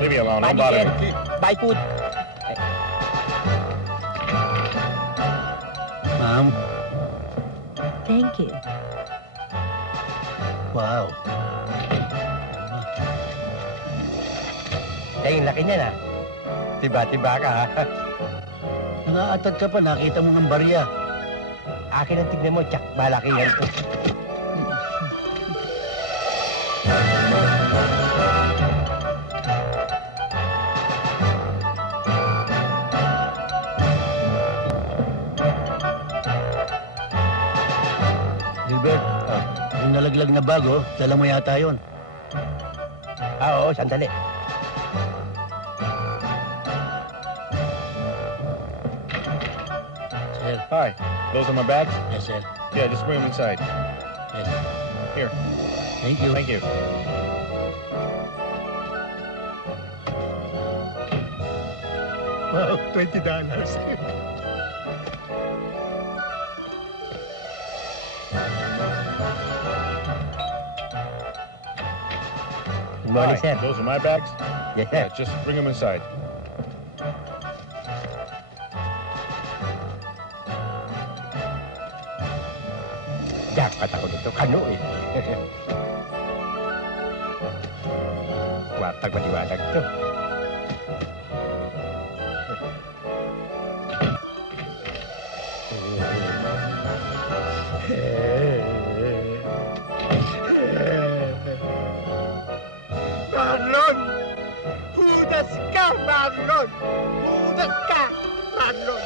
Leave me alone. Don't bother me. Buy food. Ma'am. Thank you. Wow. Yung laki niya na. Tiba-tiba ka, ha? Nangaatad ka pa, nakita mo ng barya. Akin ang tignan mo, tsak, malaki yan to. Gilbert, yung nalaglag na bago, dala mo yata yun. Oo, sandali. Sir. Hi. Those are my bags? Yes, sir. Yeah, just bring them inside. Yes. Here. Thank you. Thank you. Wow, $20. Good morning, Hi. sir. Those are my bags? Yes, sir. Yeah, just bring them inside. Jackpot ako dito, kano eh. Watag maliwanag to. Marlon! Hudas ka, Marlon! Hudas ka, Marlon!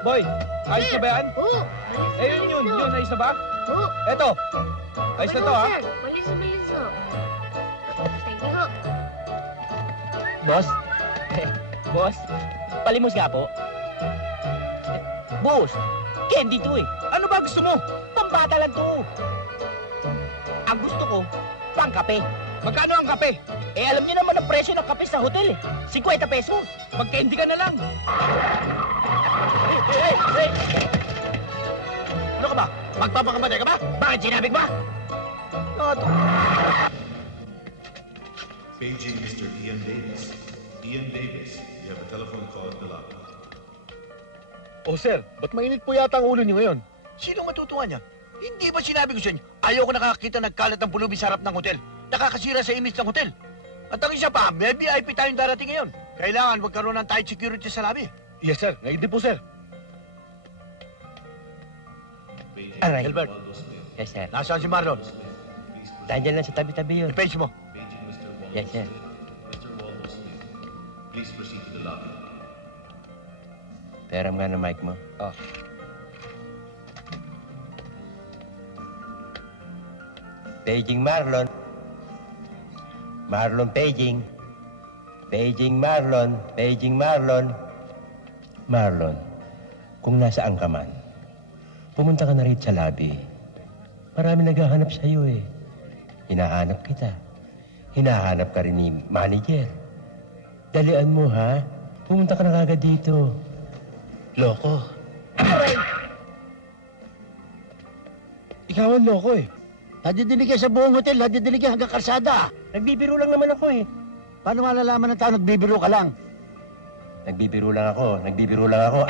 Boy, ayos na ba yan? Oo. Yun. Ayos na ba? Oo. Eto. Ayos na to, ha? Sir, malis ho. Thank you ho. Boss? Boss? Palimos nga po? Boss, candy to eh. Ano ba gusto mo? Pambata lang to. Ang gusto ko, pangkape. Magkano ang kape? Eh, alam niyo naman ang presyo ng kape sa hotel eh. 50 pesos. Mag-candy ka na lang. Hey! Ano ka ba? Magpapakamatay ka ba? Bakit sinabing ba? Paging Mr. Ian Davis. Ian Davis, you have a telephone call at the lobby. Oh, sir, ba't mainit po yata ang ulo niyo ngayon? Sino matutuwa niya? Hindi ba sinabi ko sa inyo, ayaw ko nakakita nagkalat ng pulubi sa harap ng hotel. Nakakasira sa image ng hotel. At ang isa pa, may VIP tayong darating ngayon. Kailangan magkaroon ng tight security sa lobby. Yes, sir. Ngayon din po, sir. Aray. Gilbert, Yes, sir. nasaan si Marlon? Nandiyan lang sa tabi-tabi yun. I-page mo. Paging Mr. Waldo Yes, sir. Smith. Mr. Waldo Smith, please proceed to the lobby. Peram nga ng mic mo. Oh. Paging Marlon. Marlon paging. Paging Marlon. Paging Marlon. Marlon, kung nasaan ka man, pumunta ka na rin sa lobby. Marami naghahanap sa'yo eh. Hinahanap kita. Hinahanap ka rin ni manager. Dalian mo ha. Pumunta ka na kagad dito. Loko. Ikaw ang loko eh. Nadidinig yan sa buong hotel, nadidinig yan hanggang kalsada. Nagbibiro lang naman ako eh. Paano malalaman ng tao nagbibiro ka lang? Nagbibiro lang ako.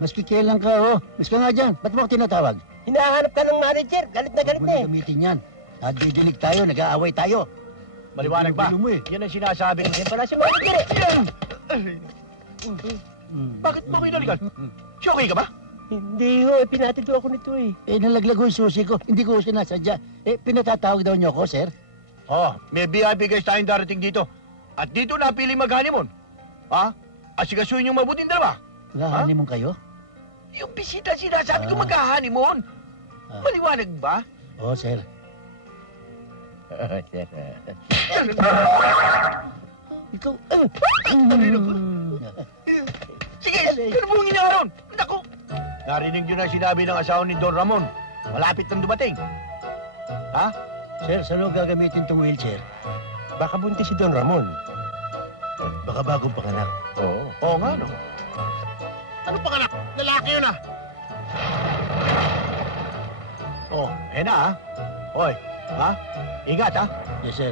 Maski kailan ka, oh. Maski nga dyan, ba't mo ako tinatawag? Hinahanap ka ng manager. Galit na galit Huwag mo na na eh. gamitin yan. Nadidinig tayo, nag-aaway tayo. Maliwanag ba? Gulo mo eh. Yan ang sinasabi. Yan pala si manager eh. Bakit mo ko inalikan? Okay ka ba? Hindi ho, pinatid ho ako nito eh. Eh, nalaglag ko yung susi ko. Hindi ko sinasadya. Eh, pinatatawag daw niyo ako, sir. Oh, may VIP guys tayong darating dito. At dito napili mag-honeymoon. Ha? Asigasuhin yung mabuting dalawa. Nag-honeymoon kayo? Yung bisita sinasabi ko mag-honeymoon. Maliwanag ba? Oo, sir. Sir. Ikaw, sige, kalubungin niya ron. Naku! Narinig niyo na sinabi ng asawa ni Don Ramon. Malapit nang dumating. Ha? Sir, saan ho gagamitin itong wheelchair? Baka buntis si Don Ramon. Baka bagong panganak. Oo. Oo nga, no? Ano panganak? Lalaki yun, ah. Oh, na, ah. Hoy, ha? Ingat, ha? Yes, sir.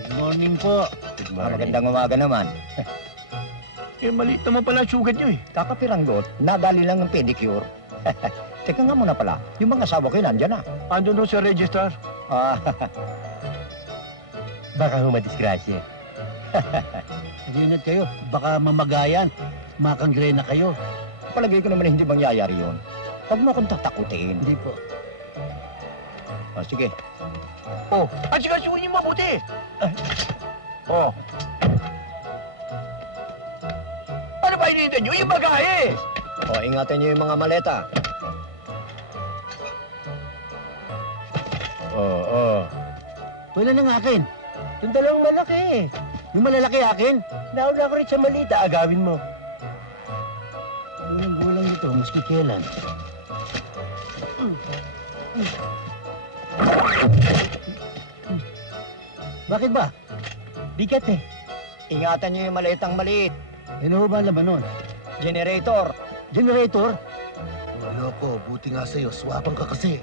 Good morning po. Good Magandang umaga naman. Eh, maliit naman pala ang sugat nyo, eh. Kakapiranggot, nadali lang ng pedicure. Teka nga muna pala, yung mga asawa ko nandyan na. Andun doon sa registrar. Ah, Baka humadisgrasya. Mag-ingat kayo. Baka mamagayan. Makangrena kayo. palagay ko naman hindi mangyayari yun. Huwag mo akong tatakutin. Hindi po. Oh, sige. Oh, at sigasuhin niyo mabuti. Oh. Ano ba hinihintay niyo? Yung bagahe! Oh, ingatan niyo yung mga maleta. Oo. Wala nang akin. Yung dalawang malaki. Yung malalaki akin. Nauna ko rin sa malita. Agawin mo. Gulang-gulang ito, maski kailan. Bakit ba? Bigat eh. Ingatan niyo yung malitang maliit. Ano ba ang laman nun? Generator. Generator? Loko, buti nga sa'yo. Swapang ka kasi.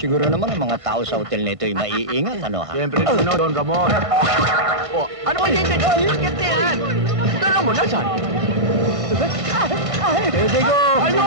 Siguro naman ang mga tao sa hotel nito ay maiingat, ano ha? Siyempre, ano, Don Ramon? Oh, ano ba hinihintay niyo? Bakit na yan? Don Ramon, nasaan? Pwede ko! Ano?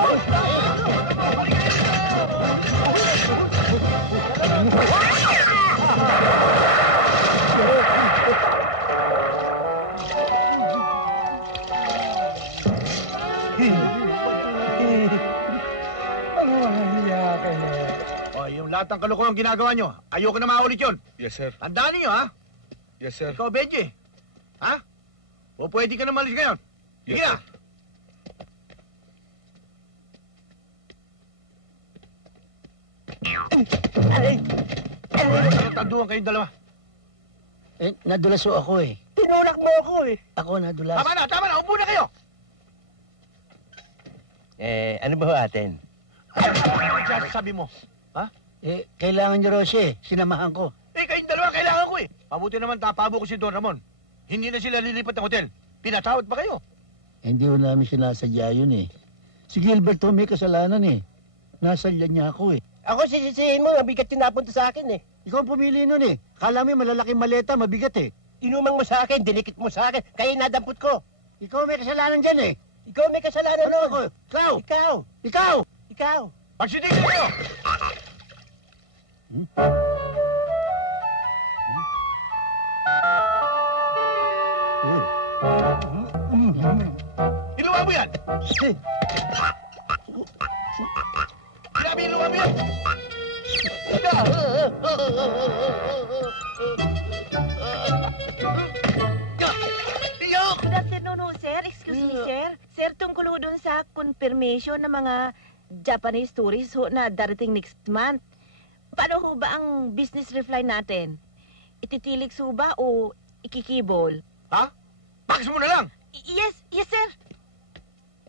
Oh, yung lahat ng kalokohang ginagawa nyo, ayoko na maulit yun. Yes, sir. Tandaan niyo, ha? Yes, sir. Ikaw, Benji. Ha? O pwede ka na malis ngayon. Sige Yes, na. Tanduhan kayong dalawa. Eh, nadulas ho ako eh. Tinulak mo ako eh. Ako nadulas. Tama na. Upo na kayo. Ano ba ho atin? Ano sabi mo? Ha? Eh, kailangan niyo raw siya eh. Sinamahan ko. Eh, kayong dalawa kailangan ko eh. Mabuti naman tapabo ko si Don Ramon. Hindi na sila lilipat ng hotel. Pinatawad pa kayo. Eh, hindi ho namin sinasadya yun eh. Si Gilbert ho may kasalanan eh. Nasadya niya ako eh. Ako sisisihin mo, ang bigat tinapon to sa akin eh. Ikaw ang pumili nun eh. Kala mo yung malalaking maleta, mabigat eh. Inumang mo sa akin, dinikit mo sa akin, kaya nadampot ko. Ikaw may kasalanan dyan eh. Ikaw may kasalanan Ano nun. ako? Ikaw! Ikaw! Ikaw! Ikaw! Pagsitigil kayo! Iluwa mo yan! Sinabi, iluwa mo yan! Good afternoon ho, sir. Excuse me, sir. Sir, tungkol ho dun sa confirmation ng mga Japanese tourists ho na darating next month. Paano ho ba ang business reply natin? Ititilik ho ba o ikikibol? Ha? Bakit mo na lang! Yes, sir.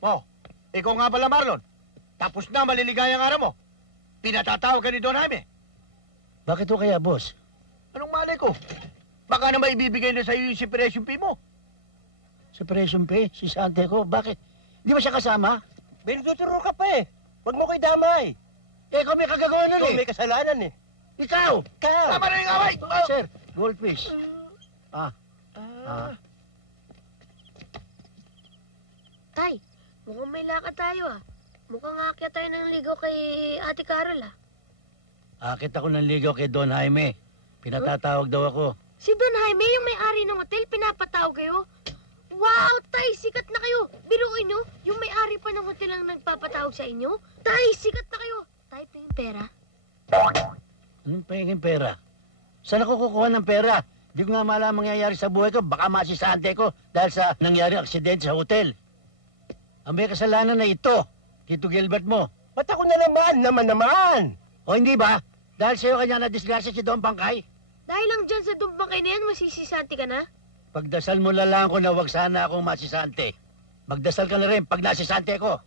Oh, ikaw nga pala, Marlon. Tapos na maliligayang araw mo. Pinatatawag ka ni Don Jaime. Bakit ho kaya, boss? Anong malay ko? Baka na maibibigay na sa'yo yung separation fee mo. Separation pay? Si Sante ko? Bakit? Di ba siya kasama? Binuturo ka pa eh. Huwag mo ko'y damay. Eh, ikaw may kagagawa nun Ikaw eh. may kasalanan eh. Ikaw! Ikaw! Tama na yung away! Oh. Sir, goldfish. Tay, mukhang may lakad tayo ah. Mukhang aakyat tayo ng ligaw kay Ate Carol ah. Akit ako ng ligaw kay Don Jaime. Pinatatawag daw ako. Si Don Jaime, yung may-ari ng hotel, pinapatawag kayo? Wow, Tay, sikat na kayo. Biruin nyo, yung may-ari pa ng hotel ang nagpapatawag sa inyo. Tay, sikat na kayo. Tay, pahing pera. Anong pahingin pera? Saan ako kukuha ng pera? Di ko nga malaman mangyayari sa buhay ko. Baka masisante ko dahil sa nangyari aksidente sa hotel. Ang may kasalanan na ito, Tito Gilbert mo. Ba't ako na naman? O hindi ba? Dahil sa'yo kanya na-disgrasya si Don Bangkay. Dahil lang dyan sa dumpang kayo na yan, masisisanti ka na? Pagdasal mo lang ko na wag sana akong masisante. Magdasal ka na rin pag nasisante ko.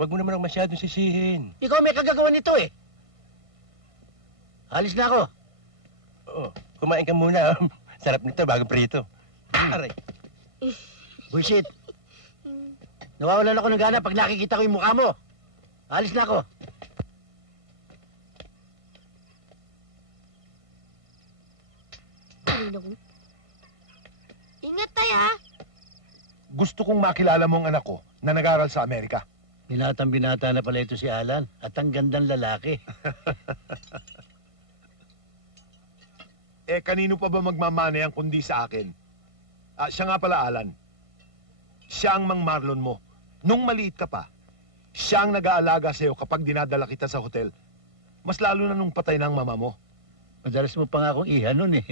Huwag mo naman ang masyadong sisihin. Ikaw may kagagawa nito eh. Alis na ako. Oo, kumain ka muna. Sarap nito bago prito. Aray. Bullshit. Nawawalan ako ng gana pag nakikita ko yung mukha mo. Alis na ako. Ingat tayo, ha? Gusto kong makilala mo ang anak ko na nag-aral sa Amerika. Binatang-binata na pala ito si Alan at ang gandang lalaki. Kanino pa ba magmamanayang kundi sa akin? Siya nga pala, Alan. Siya ang Mang Marlon mo. Nung maliit ka pa, siya ang nag-aalaga sa'yo kapag dinadala kita sa hotel. Mas lalo na nung patay na ang mama mo. Madalas mo pa nga akong iha nun eh.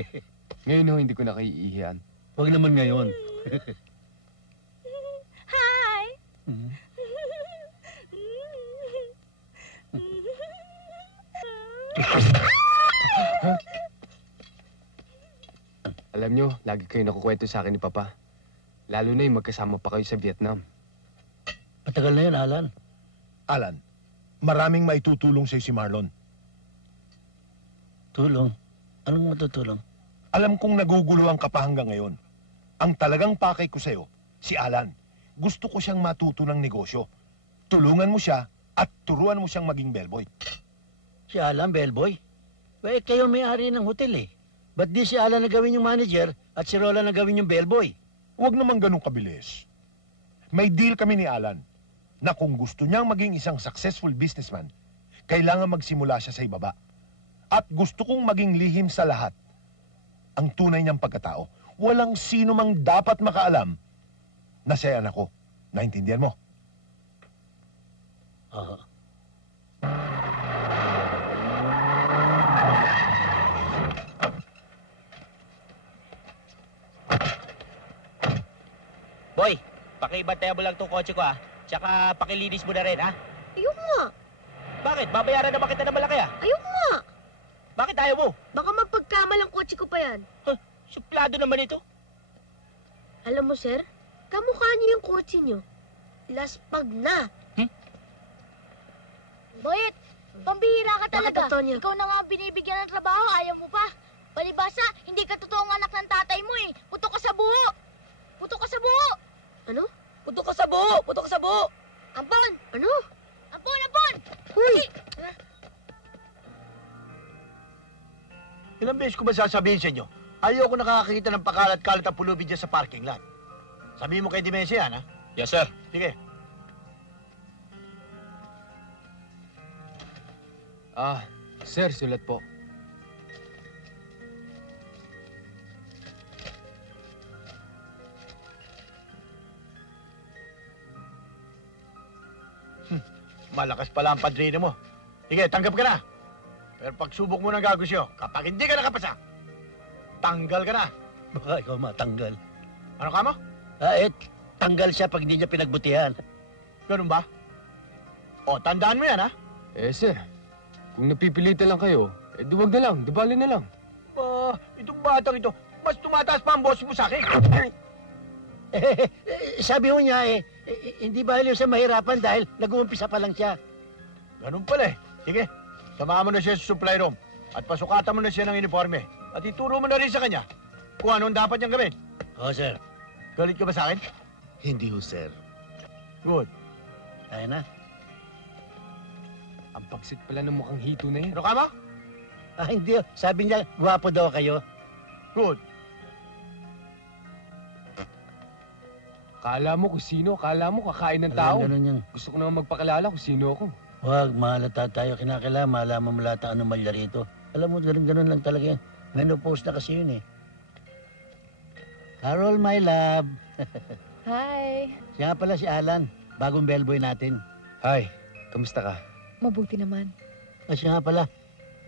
Ngayon ho, hindi ko na kayo iihiyan. Huwag naman ngayon. Hi! Alam nyo, lagi kayo nakukwento sa akin ni Papa. Lalo na yung magkasama pa kayo sa Vietnam. Matagal na yun, Alan. Alan, maraming maitutulong sa'yo si Marlon. Tulong? Anong matutulong? Alam kong naguguluhan ka pa hanggang ngayon. Ang talagang pakay ko sa'yo, si Alan. Gusto ko siyang matuto ng negosyo. Tulungan mo siya at turuan mo siyang maging bellboy. Si Alan, bellboy? Well, kayo may-ari ng hotel eh. Ba't di si Alan na gawin yung manager at si Roland na gawin yung bellboy? Huwag naman ganun kabilis. May deal kami ni Alan na kung gusto niyang maging isang successful businessman, kailangan magsimula siya sa ibaba. At gusto kong maging lihim sa lahat ang tunay niyang pagkatao. Walang sino mang dapat makaalam na siya anak ko. Naintindihan mo? Oo. Boy, pakibantay mo lang tong kotse ko ha. Tsaka pakilinis mo na rin ha. Ayoko nga. Bakit? Babayaran naman kita ng malaki ha. Ayoko nga. Bakit ayaw mo? Baka mapagkamal ang kotse ko pa yan. Huh, suplado naman ito. Alam mo, sir, kamukha niyo yung kotse niyo. Laspag na. Boyet, pambihira ka talaga. Bakit, Antonio? Ikaw na nga ang binibigyan ng trabaho, ayaw mo pa. Palibasa, hindi ka totoong anak ng tatay mo eh. Putok ka sa buho. Putok ka sa buho. Ano? Putok ka sa buho! Putok ka sa buho! Ampon! Ano? Ampon! Ampon! Huy! Ilang beses ko ba sasabihin sa inyo, ayoko nakakakita ng pakalat-kalat ang pulubi dyan sa parking lot. Sabihin mo kay Dimensya yan, ha? Yes, sir. Sige. Sir, sulat po. Malakas pala ang padrino mo. Sige, tanggap ka na. Pero pagsubok mo ng gagusyo, kapag hindi ka nakapasa, tanggal ka na. Baka ikaw matanggal. Ano ka mo? Tanggal siya pag hindi niya pinagbutihan. Ganun ba? O, tandaan mo yan, ha? Sir, kung napipilitan lang kayo, di wag na lang, di bali na lang. Itong batang ito, mas tumataas pa ang boss mo sa akin. Sabi mo niya hindi ba aliw sa mahirapan dahil nag-uumpisa pa lang siya. Ganun pala eh. Sige, samahan mo na siya sa supply room at pasukatan mo na siya ng uniforme. At ituro mo na rin sa kanya kung anong dapat niyang gawin. Oo, sir. Galit ka ba sa akin? Hindi ho, sir. Good. Tayo na. Ang pagsit pala ng mukhang hito na yun. Ano ka mo? Hindi. Sabi niya, gwapo daw kayo. Good. Kala mo kung sino, kala mo kakain ng tao. Ganun yan. Gusto ko naman magpakilala kung sino ako. Huwag, mahalata tayo. Kinakailangan malaman mo lahat ang anomalya rito. Alam mo, ganun lang talaga yan. Menopause na kasi yun eh. Carol, my love. Hi. Siya nga pala si Alan, bagong bellboy natin. Hi, kamusta ka? Mabuti naman. Siya nga pala,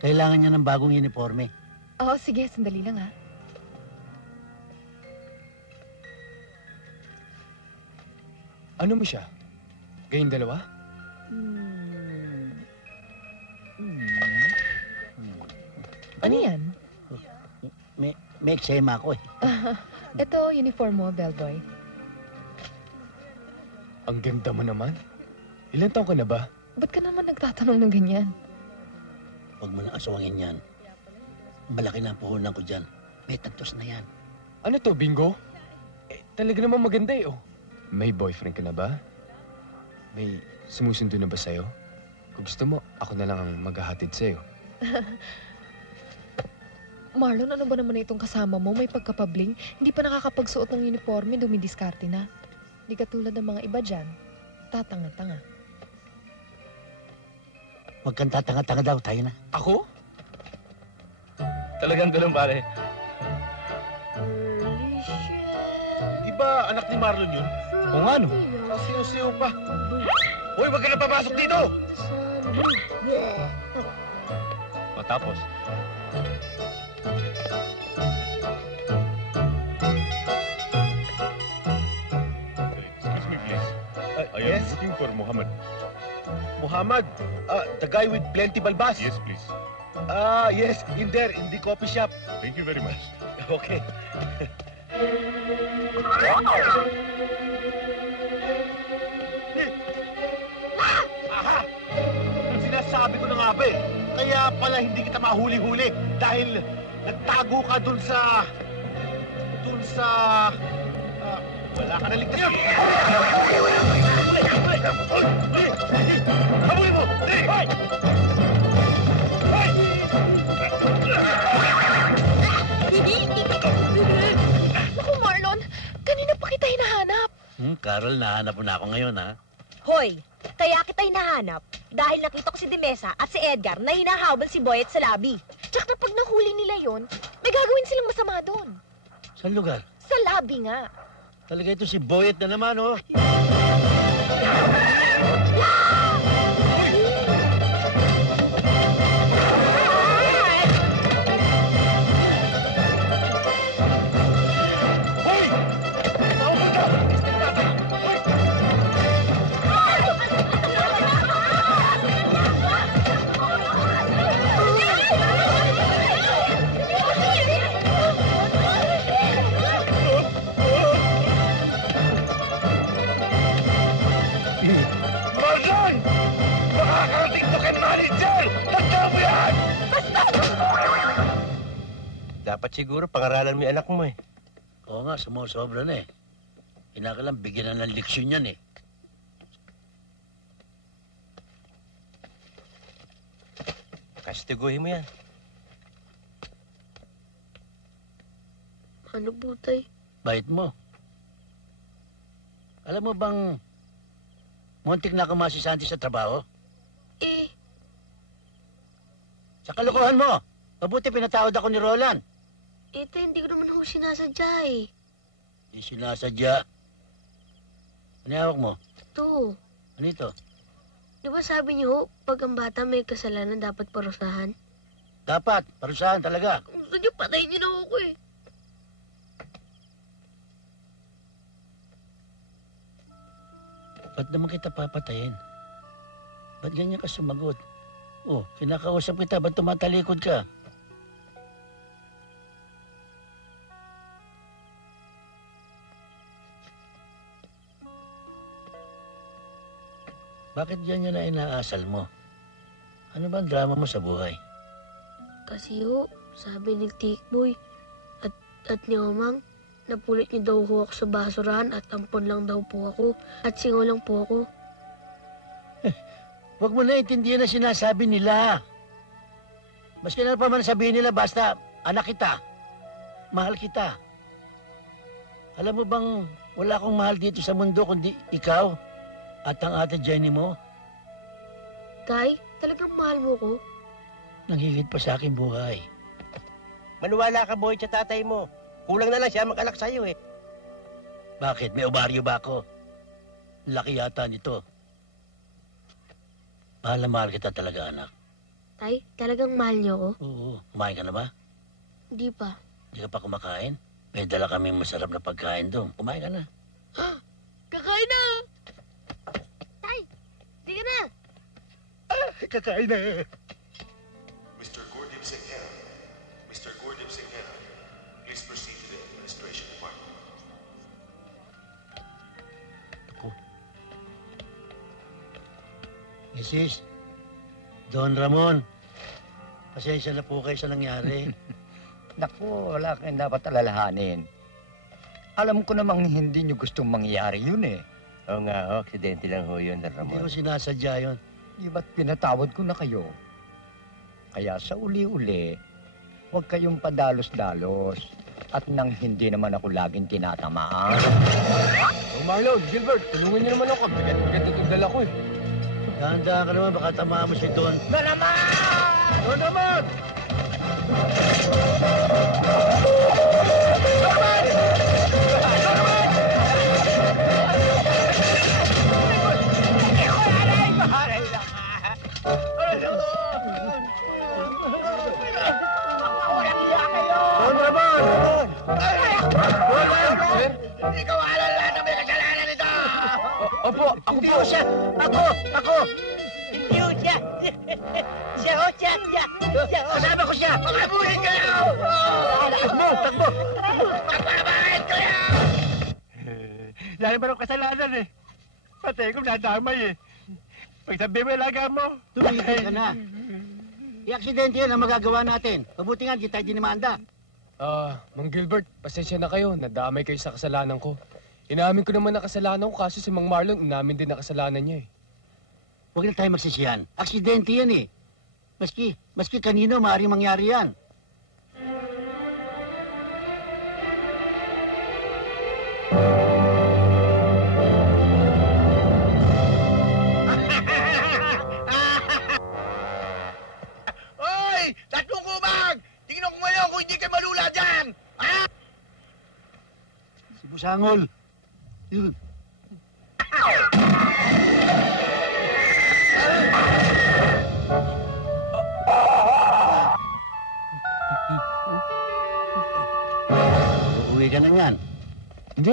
kailangan niya ng bagong uniforme. Oo, sige. Sandali lang ha. Ano mo siya? Gayong dalawa? Ano yan? May eksema ako eh. Ito, uniform mo, bellboy. Ang ganda mo naman. Ilan taon ka na ba? Ba't ka naman nagtatanong ng ganyan? Huwag mo na asawangin yan. Malaki na ang puhunan ko dyan. May tantos na yan. Ano to, bingo? Talaga naman maganda eh, oh. May boyfriend ka na ba? May sumusundo na ba sa'yo? Kung gusto mo, ako na lang ang maghahatid sa'yo. Marlon, ano ba naman itong kasama mo? May pagkapabling? Hindi pa nakakapagsuot ng uniforme, dumidiskarte na. Hindi katulad ng mga iba dyan. Tatanga-tanga. Huwag kang tatanga-tanga daw, tayo na. Ako? Talagang ganun, pare. Di ba anak ni Marlon yun? Oo nga, no? Siyo-siyo pa. Hoy, wag ka na papasok dito! O tapos? Excuse me, please. I am looking for Muhammad. Muhammad, the guy with plenty balbas. Yes, please. Yes, in there, in the coffee shop. Thank you very much. Okay. Aha! Sinasabi ko na nga ba eh. Kaya pala hindi kita mahuli-huli dahil nagtago ka dun sa... wala ka na ligtas yun! Habulin mo! Naku, Marlon! Kanina pa kita hinahanap. Carol, nahanap mo na ako ngayon, ha? Hoy, kaya kita hinahanap dahil nakita ko si Dimesa at si Edgar na hinahabol si Boyet sa labi. Tsaka pag nahuli nila yon, may gagawin silang masama doon. Saan lugar? Sa labi nga. Talaga ito si Boyet na naman, oh. Dapat siguro pangaralan mo yung anak mo eh. Oo nga, sumusobra na eh. Kinakalang bigyan na ng leksyon yan eh. Kastiguhin mo yan. Ano, Butay? Bait mo. Alam mo bang muntik na kumasi si Santi sa trabaho? Eh. Sa kalokohan mo, mabuti pinatawad ako ni Roland. Ito, hindi ko naman ho sinasadya eh. Hindi sinasadya. Ano hawak mo? Ito. Ano ito? Di ba sabi niyo, pag ang bata may kasalanan, dapat parusahan? Dapat, parusahan talaga. Kung gusto niyo, patayin niyo na ako eh. Ba't naman kita papatayin? Ba't ganyan ka sumagot? Oh, kinakausap kita, ba't tumatalikod ka? Bakit ganyan na inaasal mo? Ano ba ang drama mo sa buhay? Kasi ho, sabi ni Tikboy at ni Omang, napulot niyo daw ho ako sa basurahan at ampon lang daw po ako at singaw lang po ako. Huwag mo na intindihan na sinasabi nila. Maski na pa man sabihin nila, basta anak kita, mahal kita. Alam mo bang wala akong mahal dito sa mundo kundi ikaw at ang ate Jenny mo? Tay, talagang mahal mo ko? Nanghigit pa sa aking buhay. Maniwala ka, boy, sa tatay mo. Kulang na lang siya mag-alak sa'yo eh. Bakit? May obaryo ba ako? Laki yata nito. Mahal na mahal kita talaga, anak. Tay, talagang mahal niyo ako? Oo. Kumain ka na ba? Hindi pa. Hindi ka pa kumakain? May dala kaming masarap na pagkain doon. Kumain ka na. Kakain na! Tay, di ka na! Kakain na. Mr. Gurdip Singh Hera. Mr. Gurdip Singh Hera, please proceed to the administration department. Mrs. Don Ramon, pasensya na po kayo sa nangyari. Naku, wala kayong dapat alalahanin. Alam ko namang hindi nyo gustong mangyari yun eh. Oo nga ho, aksidente lang ho yun, Don Hindi Ramon. ko sinasadya yun. Di ba't pinatawad ko na kayo? Kaya sa uli-uli, huwag kayong padalos-dalos. At nang hindi naman ako laging tinatamaan. Oh, Marlon, Gilbert, tulungan niyo naman ako. Bigat-bigat itong dala ko eh. Dahan-dahan ka naman, baka tamaan mo si Don. Na naman! Don Ramon! Don Ramon! Sir? Ikaw alala na may kasalanan nito! Opo, ako Hindi po. ho siya! Ako! Hindi ho siya. Siya ho, siya. Kasama ko siya! Pakabuhin kayo! Takbo! Pagbabayad kayo! Lalo ba ng kasalanan eh? Pati kung nadamay eh. Pagsabi mo ilaga mo. Tumigil ka na. I-aksidente yan ang magagawa natin. Mabuti nga, di tayo dinimanda. Mang Gilbert, pasensya na kayo. Nadamay kayo sa kasalanan ko. Inamin ko naman na kasalanan ko, kaso si Mang Marlon, inamin din na kasalanan niya eh. Huwag na tayo magsisiyan. Aksidente yan eh. Maski kanino maaaring mangyari yan. Hoy! Tatlong kubag! Tingnan ko ngayon kung hindi kayo malula dyan! Ha? Si Busangol. Yun. Uuwi ka na yan. Hindi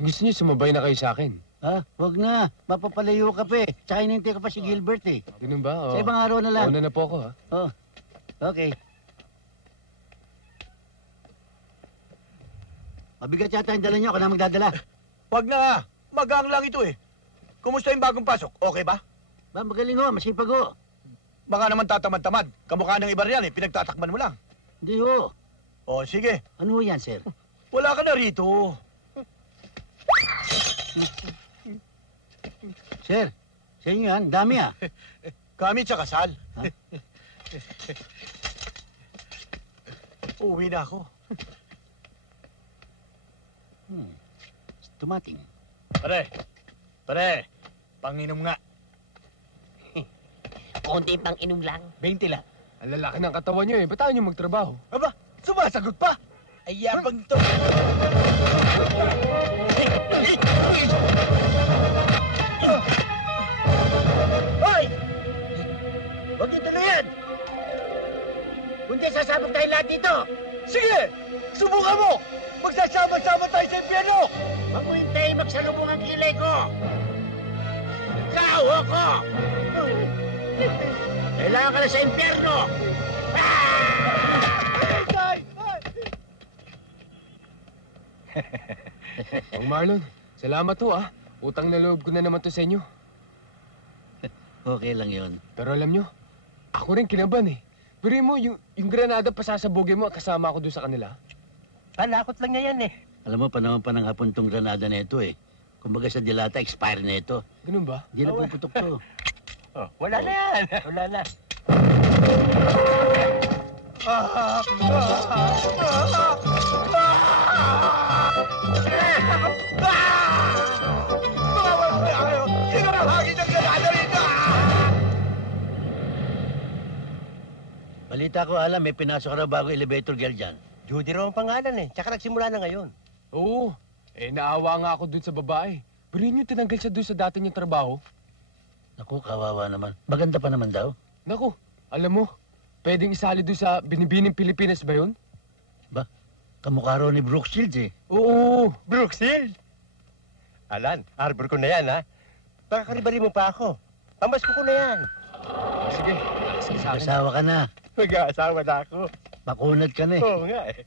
gusto niyo sumabay na kayo sa akin. Ha? Huwag na. Mapapalayo ka pa eh. Tsaka inintay ka pa si Gilbert eh. Ganun ba? Sa ibang araw na lang. Una na po ako ha. Oh. Okay. Mabigat yata yung dala niyo. Ako na magdadala. Wag na! Magang lang ito eh. Kumusta yung bagong pasok? Okay ba? Ba, magaling ho. Masipag ho. Baka naman tatamad-tamad. Kamukha ng iba riyan eh. Pinagtatakman mo lang. Hindi ho. O sige. Ano ho yan, sir? Wala ka na rito. Sir, sa inyo yan. Dami ah. Kami sa kasal. Ha? Uwi na ako. Tumating. Pare, panginom nga. Konti pang inom lang. 20 lang. Ang lalaki ng katawan niyo eh. Ba't ayaw niyo magtrabaho? Aba, sumasagot pa. Ay, yabang to. Hoy! Huwag dito na yan! Kundi sasabog tayo lahat dito! Sige! Subukan mo! Magsasama-sama tayo sa impyerno! Huwag mo hintayin magsalubong ang kilay ko! Ikaw, ko! Kailangan ka na sa impyerno! Mang Marlon, salamat ho ah. Utang na loob ko na naman to sa inyo. Okay lang yon. Pero alam nyo, ako rin kinaban eh. Pero mo, yung granada pasasabugin mo, kasama ako doon sa kanila. Palakot lang niya yan eh. Alam mo, panahon pa ng hapon tong granada na ito eh. Kumbaga sa dilata, expire na ito. Ganun ba? Hindi na puputok to. Oh, wala na yan. Wala na. Sino ang hagin ng granada rito? Balita ko, alam, may pinasok na bago elevator girl dyan. Judy raw ang pangalan eh. Tsaka nagsimula na ngayon. Oo. Naawa nga ako doon sa babae. Pero yun yung tinanggal siya doon sa dati niyang trabaho. Naku, kawawa naman. Maganda pa naman daw. Naku, alam mo, pwedeng isali doon sa Binibining Pilipinas ba yun? Ba? Kamukha raw ni Brooke Shields eh. Oo. Brooksfield! Alan, arbor ko na yan ha. Pakakaribali mo pa ako. Pamasko ko na yan. Sige, sige sa akin. Mag-asawa ka na. Mag-aasawa na ako. Makunad ka na eh. Oo nga eh.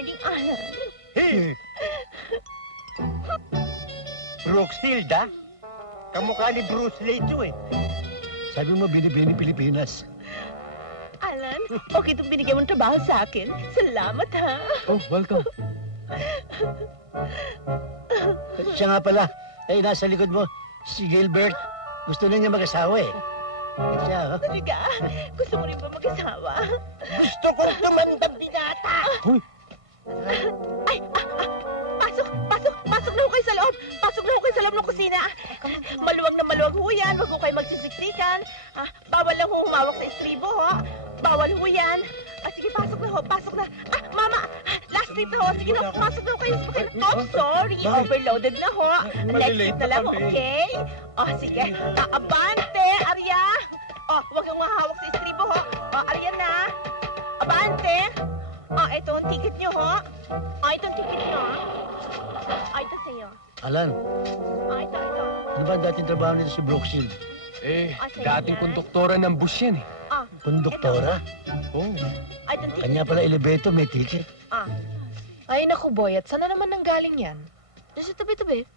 morning, Alan. Hey! Brooks Hilda? Kamukha ni Bruce Lee ito eh. Sabi mo, binibini Pilipinas. Alan, okay itong binigyan mong trabaho sa akin. Salamat, ha? Oh, welcome. Siya nga pala, nasa likod mo, si Gilbert. Gusto na niya mag-asawa eh. Siya, oh. Talaga? Gusto mo rin ba mag-asawa? Gusto kong tumandang binata! Ay, pasok na ho kayo sa loob. Pasok na ho kayo sa loob ng kusina. Maluwag na maluwag ho yan. Huwag ho kayo magsisiksikan. Bawal lang ho humawak sa estribo, ho. Bawal ho yan. Sige, pasok na ho. Pasok na. Mama, last trip na ho. Sige na, pasok na ho kayo. Oh, sorry. Overloaded na ho. Next trip na lang, okay? Sige. Abante, Arya. Huwag kang mahawak sa estribo, ho. Arya na. Abante. Ito ang ticket niyo, ho. Ito ang ticket niyo, ha. Ito sa'yo. Alan, Ito. ano ba dating trabaho nito si Brookshield? Dating konduktora ng bus yan eh. Konduktora? Oo. Ito ang ticket. Kanya pala elevator, may ticket. Ay, naku, Boyet. Sana naman nanggaling yan? Nasa tabi-tabi.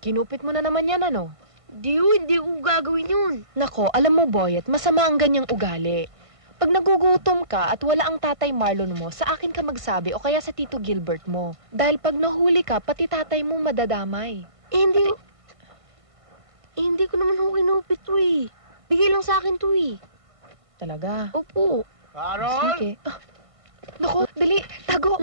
Kinupit mo na naman yan, ano? Hindi ko gagawin yun. Nako, alam mo, Boyet, masama ang ganyang ugali. Pag nagugutom ka at wala ang tatay Marlon mo, sa akin ka magsabi o kaya sa Tito Gilbert mo. Dahil pag nahuli ka, pati tatay mo madadamay. Hindi ko naman ho kinupit to eh. Bigay lang sa akin to eh. Talaga? Opo. Carol! Sige. Nako, dali, tago.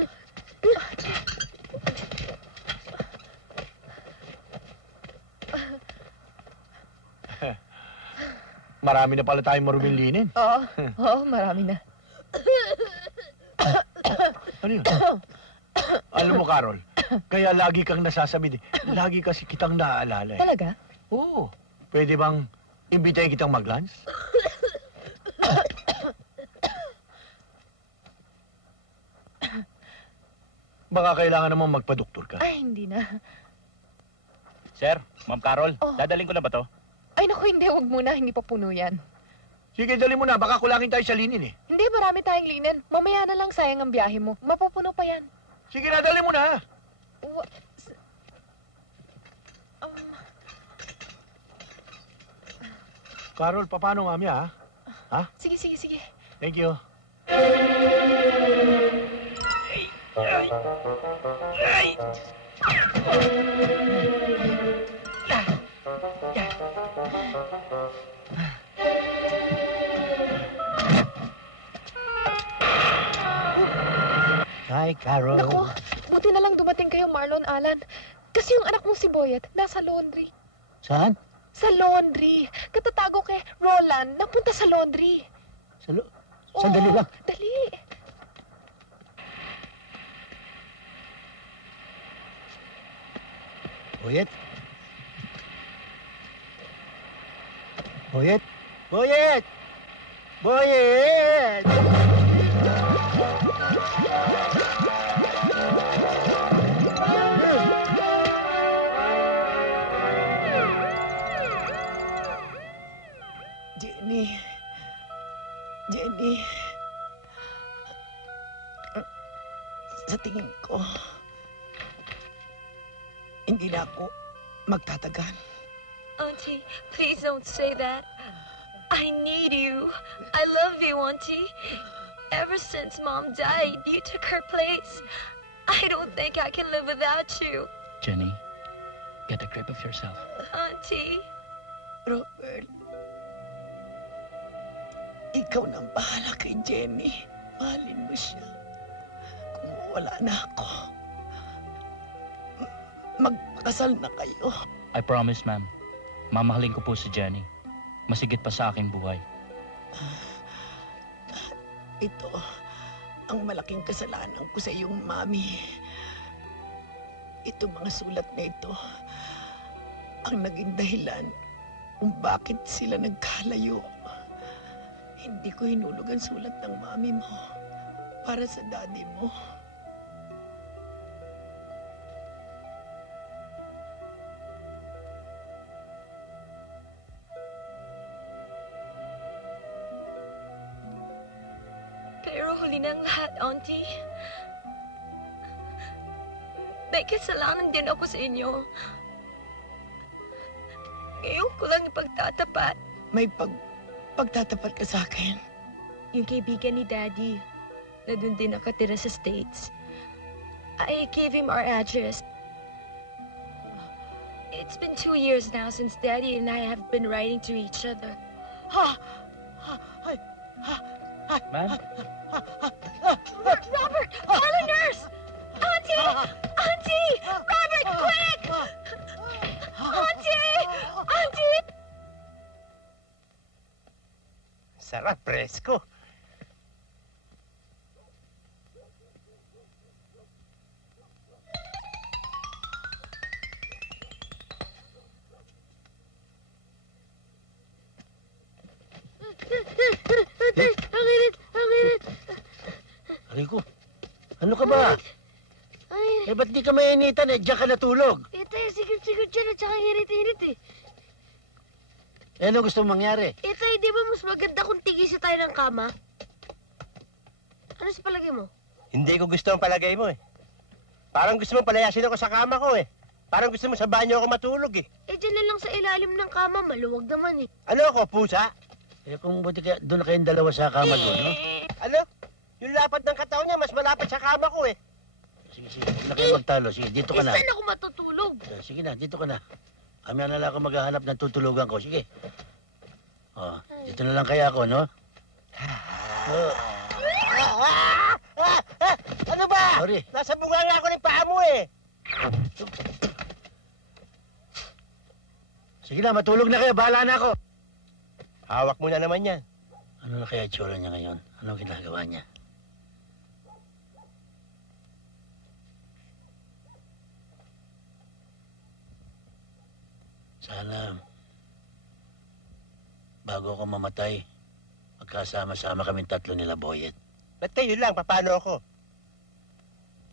Marami na pala tayong maruming linin. Oo, marami na. Ano yun? Alam mo, Carol, kaya lagi kang nasasabi din. Lagi kasi kitang naaalala eh. Talaga? Oo. Pwede bang imbitahin kitang mag-lunch? Baka kailangan namang magpa-doktor ka. Ay, hindi na. Sir, Ma'am Carol, dadaling ko na ba to? Ay, naku, hindi. Huwag muna. Hindi pa puno yan. Sige, dali mo na. Baka kulangin tayo sa linin eh. Hindi, marami tayong linen. Mamaya na lang, sayang ang biyahe mo. Mapupuno pa yan. Sige na, dali mo na. Carol, paano nga miya, ha? Sige. Thank you. Hi, Carol. Naku, buti na lang dumating kayo, Marlon, Alan. Kasi yung anak mong si Boyet, nasa laundry. Saan? Sa laundry. Katatago kay Roland, napunta sa laundry. Sandali lang. Dali. Boyet? Boyet? Boyet! Boyet! Jenny, sa tingin ko, hindi na ako magtatagal. Auntie, please don't say that. I need you. I love you, Auntie. Ever since Mom died, you took her place. I don't think I can live without you. Jenny, get a grip of yourself. Auntie. Robert, ikaw nang bahala kay Jenny. Mahalin mo siya. Kung wala na ako, magpakasal na kayo. I promise, ma'am. Mamahalin ko po si Jenny. Masigit pa sa aking buhay. Ito ang malaking kasalanan ko sa iyong mami. Ito mga sulat na ito ang naging dahilan kung bakit sila nagkalayo. Hindi ko hinulog ang sulat ng mami mo para sa daddy mo. Pero huli ng lahat, Auntie. may kasalanan din ako sa inyo. Ngayon ko lang ipagtatapat. May pagtatapat ka sa akin. Yung kaibigan ni Daddy, na doon din nakatira sa States. I gave him our address. It's been 2 years now since Daddy and I have been writing to each other. Ma'am? Robert! Call a nurse! Auntie! Auntie! Robert, quick! Auntie! Auntie! Sarap, presko. Ang init! Ang init! Rico, ano ka ba? Eh, ba't di ka mainitan? Eh, diyan ka natulog. Eh, tayo, sigod-sigod dyan at saka init-init eh. Eh, ano gusto mong mangyari? Eh, tayo, di ba mas maganda kung tigisa tayo ng kama? Ano sa palagay mo? Hindi ko gusto ang palagay mo eh. Parang gusto mong palayasin ako sa kama ko eh. Parang gusto mo sa banyo ako matulog eh. Eh, dyan na lang sa ilalim ng kama, maluwag naman eh. Ano ako, pusa? Eh, kung buti kaya doon na kayong dalawa sa kama doon, no? Ano? Yung lapad ng katawan niya, mas malapad sa kama ko eh. Sige, huwag na kayo magtalo. Sige, dito ka na. Saan ako matutulog? Sige na, dito ka na. Kami na lang ako maghahanap ng tutulugan ko. Sige. Oh, dito na lang kaya ako, no? Ano ba? Sorry. Nasa bunga nga ako ng paa mo eh. Sige na, matulog na kayo. Bahala na ako. Hawak mo na naman yan. Ano na kaya itsura niya ngayon? Ano ginagawa niya? Sana, bago ako mamatay, magkasama-sama kaming tatlo nila, Boyet. Ba't kayo lang? Paano ako?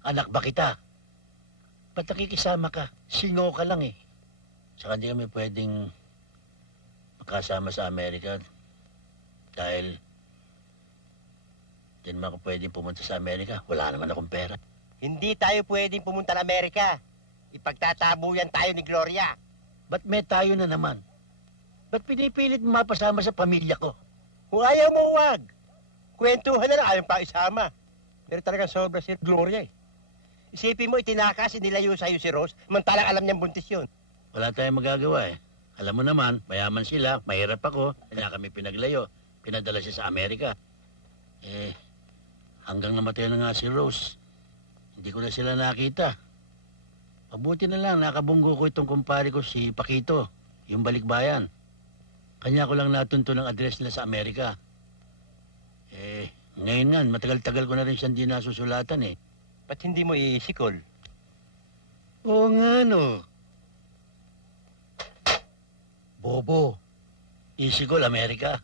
Anak ba kita? Ba't nakikisama ka? Singo ka lang eh. Saka hindi kami pwedeng magkasama sa Amerika dahil hindi naman ako pwedeng pumunta sa Amerika. Wala naman akong pera. Hindi tayo pwedeng pumunta ng Amerika. Ipagtatabuyan tayo ni Gloria. Ba't may tayo na naman? Ba't pinipilit mo mapasama sa pamilya ko? Kung ayaw mo, huwag. Kwentuhan na lang, ayaw pa isama. Pero talagang sobra si Gloria eh. Isipin mo, itinakas, inilayo sa'yo si Rose, mantalang alam niyang buntis yun. Wala tayong magagawa eh. Alam mo naman, mayaman sila, mahirap ako, kaya kami pinaglayo. Pinadala siya sa Amerika. Eh, hanggang namatay na nga si Rose, hindi ko na sila nakita. Mabuti na lang, nakabunggo ko itong kumpare ko si Paquito, yung balikbayan. Kanya ko lang natunto ng address nila sa Amerika. Eh, ngayon nga, matagal-tagal ko na rin siyang di nasusulatan eh. Ba't hindi mo iisikol? Oo nga, no. Bobo. Isikol, Amerika.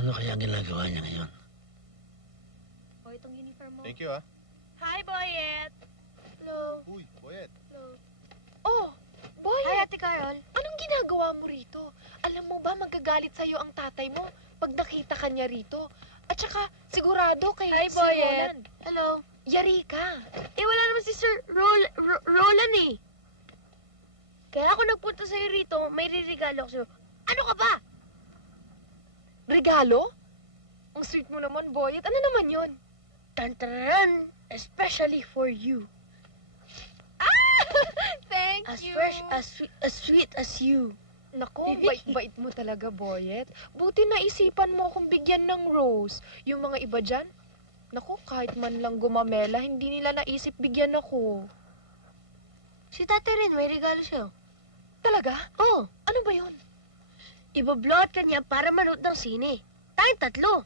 Ano kaya ang ginagawa niya ngayon? O, itong uniform mo. Thank you, ah. Hi, Boyet! Hello. Uy, Boyet. Hello. Oh, Boy! Hi, Ate Carol. Anong ginagawa mo rito? Alam mo ba magagalit sa'yo ang tatay mo pag nakita ka niya rito? At saka, sigurado kay Hi, si Boyet. Roland. Hello. Yari ka. Eh, wala naman si Sir Roland eh. Kaya ako nagpunta sa'yo rito, may ririgalo ko sa'yo. Ano ka ba? Regalo? Ang sweet mo naman, Boyet. Ano naman yon? Tantaran, especially for you. Thank As you. fresh, as sweet as you. Naku, bait-bait mo talaga, Boyet. Buti naisipan mo akong bigyan ng rose. Yung mga iba dyan, naku, kahit man lang gumamela, hindi nila naisip bigyan ako. Si Tate rin, may regalo sa'yo. Talaga? Oo. Ano ba yun? Ibablot ka niya para manood ng sine. Tayong tatlo.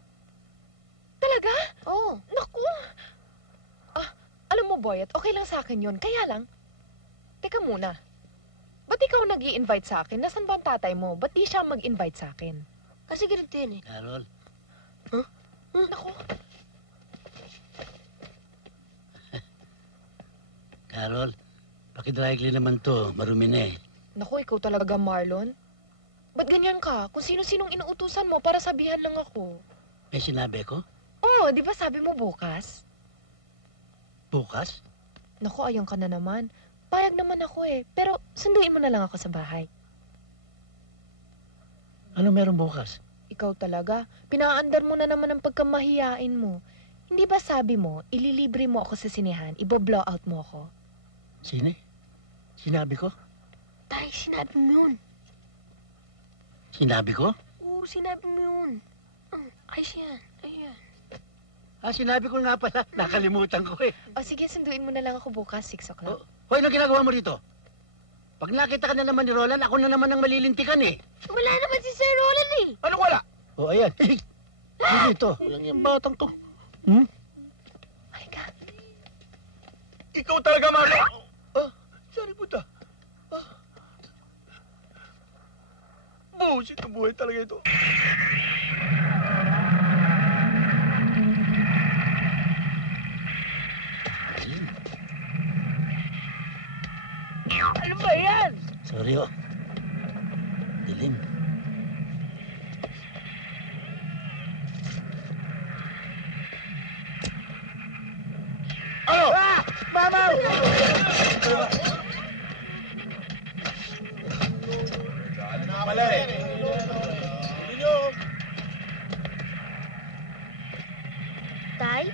Talaga? Oo. Naku! Alam mo, Boyet, okay lang sa akin yun. Kaya lang, teka muna. Ba't ikaw nag-i-invite sa akin? Nasaan ba ang tatay mo? Ba't di siya mag-invite sa akin? Kasi ganito yun eh. Carol, Naku, Carol, pakidry clean naman to. Marumi na eh. naku, ikaw talaga, Marlon. Ba't ganyan ka? Kung sino-sinong inuutusan mo para sabihan lang ako. May sinabi ko? Oo, di ba sabi mo bukas? Bukas? Naku, ayun ka na naman. Payag naman ako eh. Pero sunduin mo na lang ako sa bahay. Ano meron bukas? Ikaw talaga. Pinaandar mo na naman ang pagkamahiyain mo. Hindi ba sabi mo, ililibre mo ako sa sinehan, ibo-blow out mo ako? Sine? Sinabi ko? Tay, sinabi mo yun. Sinabi ko? Oo, sinabi mo yun. Ayos yan. Ayan. Sinabi ko nga pala. Nakalimutan ko eh. O sige, sunduin mo na lang ako bukas, 6 o'clock. Hoy, ano ginagawa mo rito? Pag nakita ka na naman ni Roland, ako na naman ang malilintikan eh. Wala naman si Sir Roland eh. Ano wala? O, ayan. Dito. Yan yung batang to. Halika. Ikaw talaga, Marlon! Sorry po ta. Bullshit na buhay talaga ito. Ano ba yan? Sorry oh. Dilim. Ano? Mamaw! Pala eh. Tay?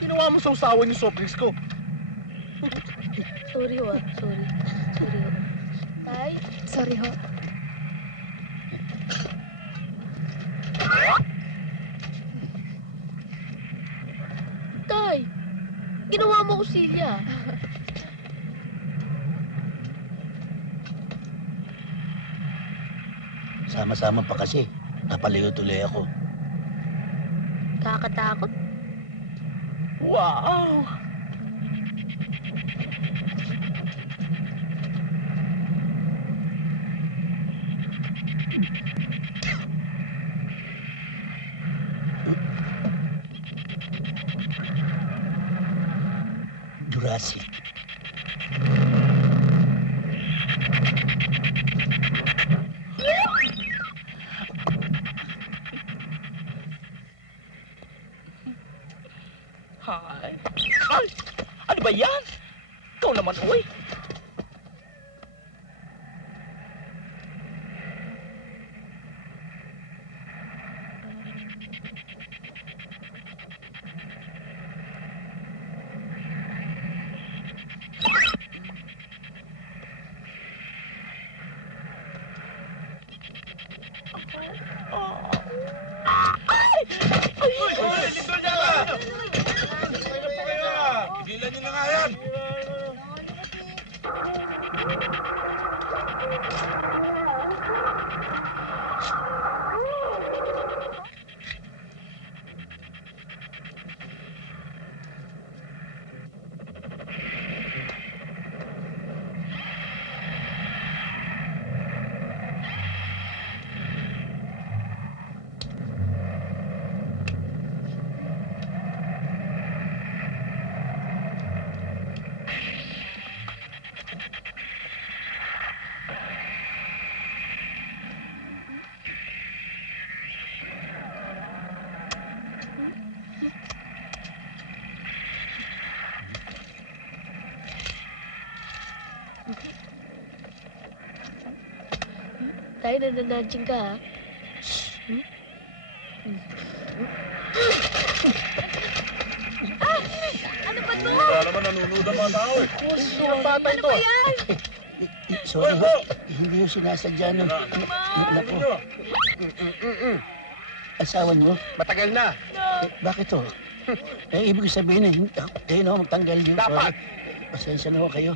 Ginawa mo sa usawan yung soft drinks ko. Sorry ho. Sorry. Sorry ho. Tay? Sorry ho. Tay! Ginawa mo ko Silya. Sama-sama pa kasi. Napalayo tuloy ako. Kakatakot. Wow! Jurassic. Ay! Ay! Ano ba yan? Ikaw naman, uy! Pigilan niyo na nga yan! Tay, nananadjing ka ha? Ano ba to? Wala naman nanonood ang mga tao eh. Ang batang Ano to. ba yan? Sorry ho. Hindi yung sinasadya no. Naku. Asawa niyo? Matagal na. Bakit to? Ibig sabihin na, kayo na ho magtanggal niyo. Dapat. Pasensya na ho kayo.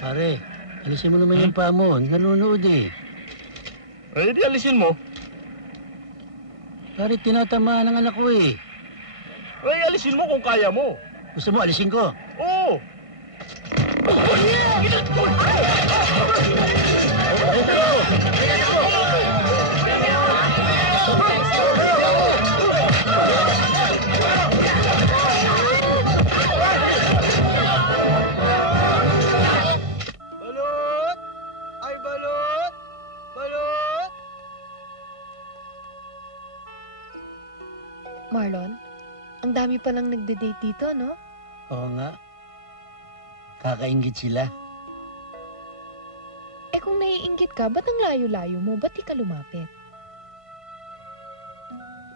Pare, alisin mo naman yung paa mo. Nanonood eh. Eh, di alisin mo. Pare, tinatamaan ng anak ko eh. Ay, alisin mo kung kaya mo. Gusto mo, alisin ko? Oo. Balot! Ay, balot! Balot! Marlon, ang dami palang nagde-date dito, no? Oo nga. Kakaingit sila. Eh kung naiinggit ka, ba't ang layo-layo mo? Ba't di ka lumapit?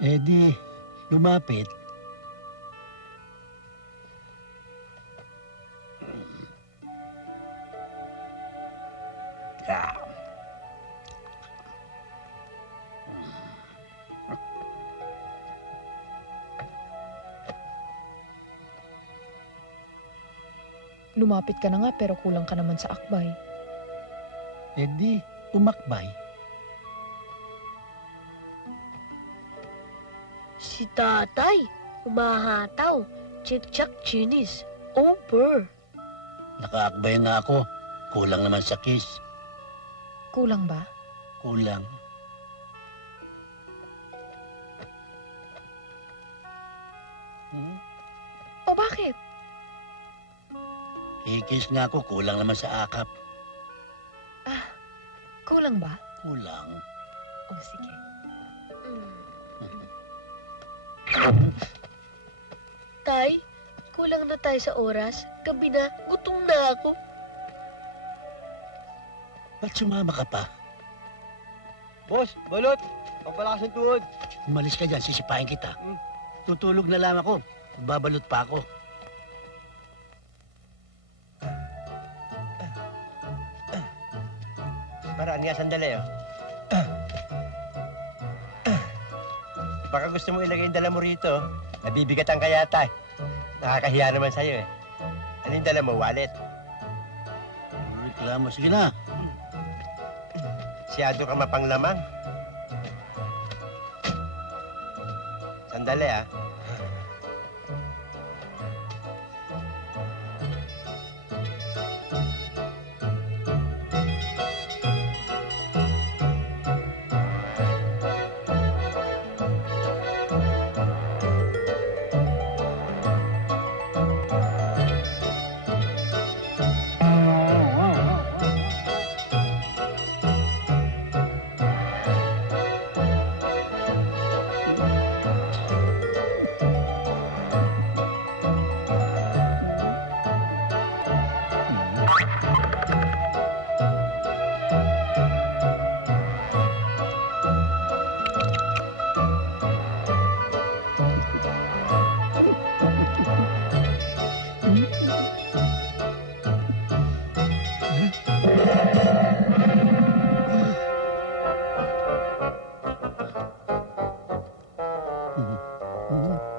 Eh di, lumapit. Lumapit ka na nga pero kulang ka naman sa akbay. Eh di, umakbay. Si tatay, umahataw. Chik-chak chinis. Over. Nakaakbay nga ako. Kulang naman sa kiss. Kulang ba? Kulang. O bakit? Kikis nga ako, kulang naman sa akap. Kulang ba? Kulang. O sige. Tay, kulang na tayo sa oras. Gabi na, gutom na ako. Ba't sumama ka pa? Boss, balot! Pampalakas ng tuhod. Umalis ka dyan, sisipahin kita. Tutulog na lang ako. Babalot pa ako. Paraan nga, sandali, oh. Baka gusto mo ilagay yung dala mo rito. Nabibigatan ka yata, eh. Nakakahiya naman sa'yo, eh. Ano yung dala mo, wallet? Reklamo, sige na. Siyado ka mapanglamang. Sandali, ah.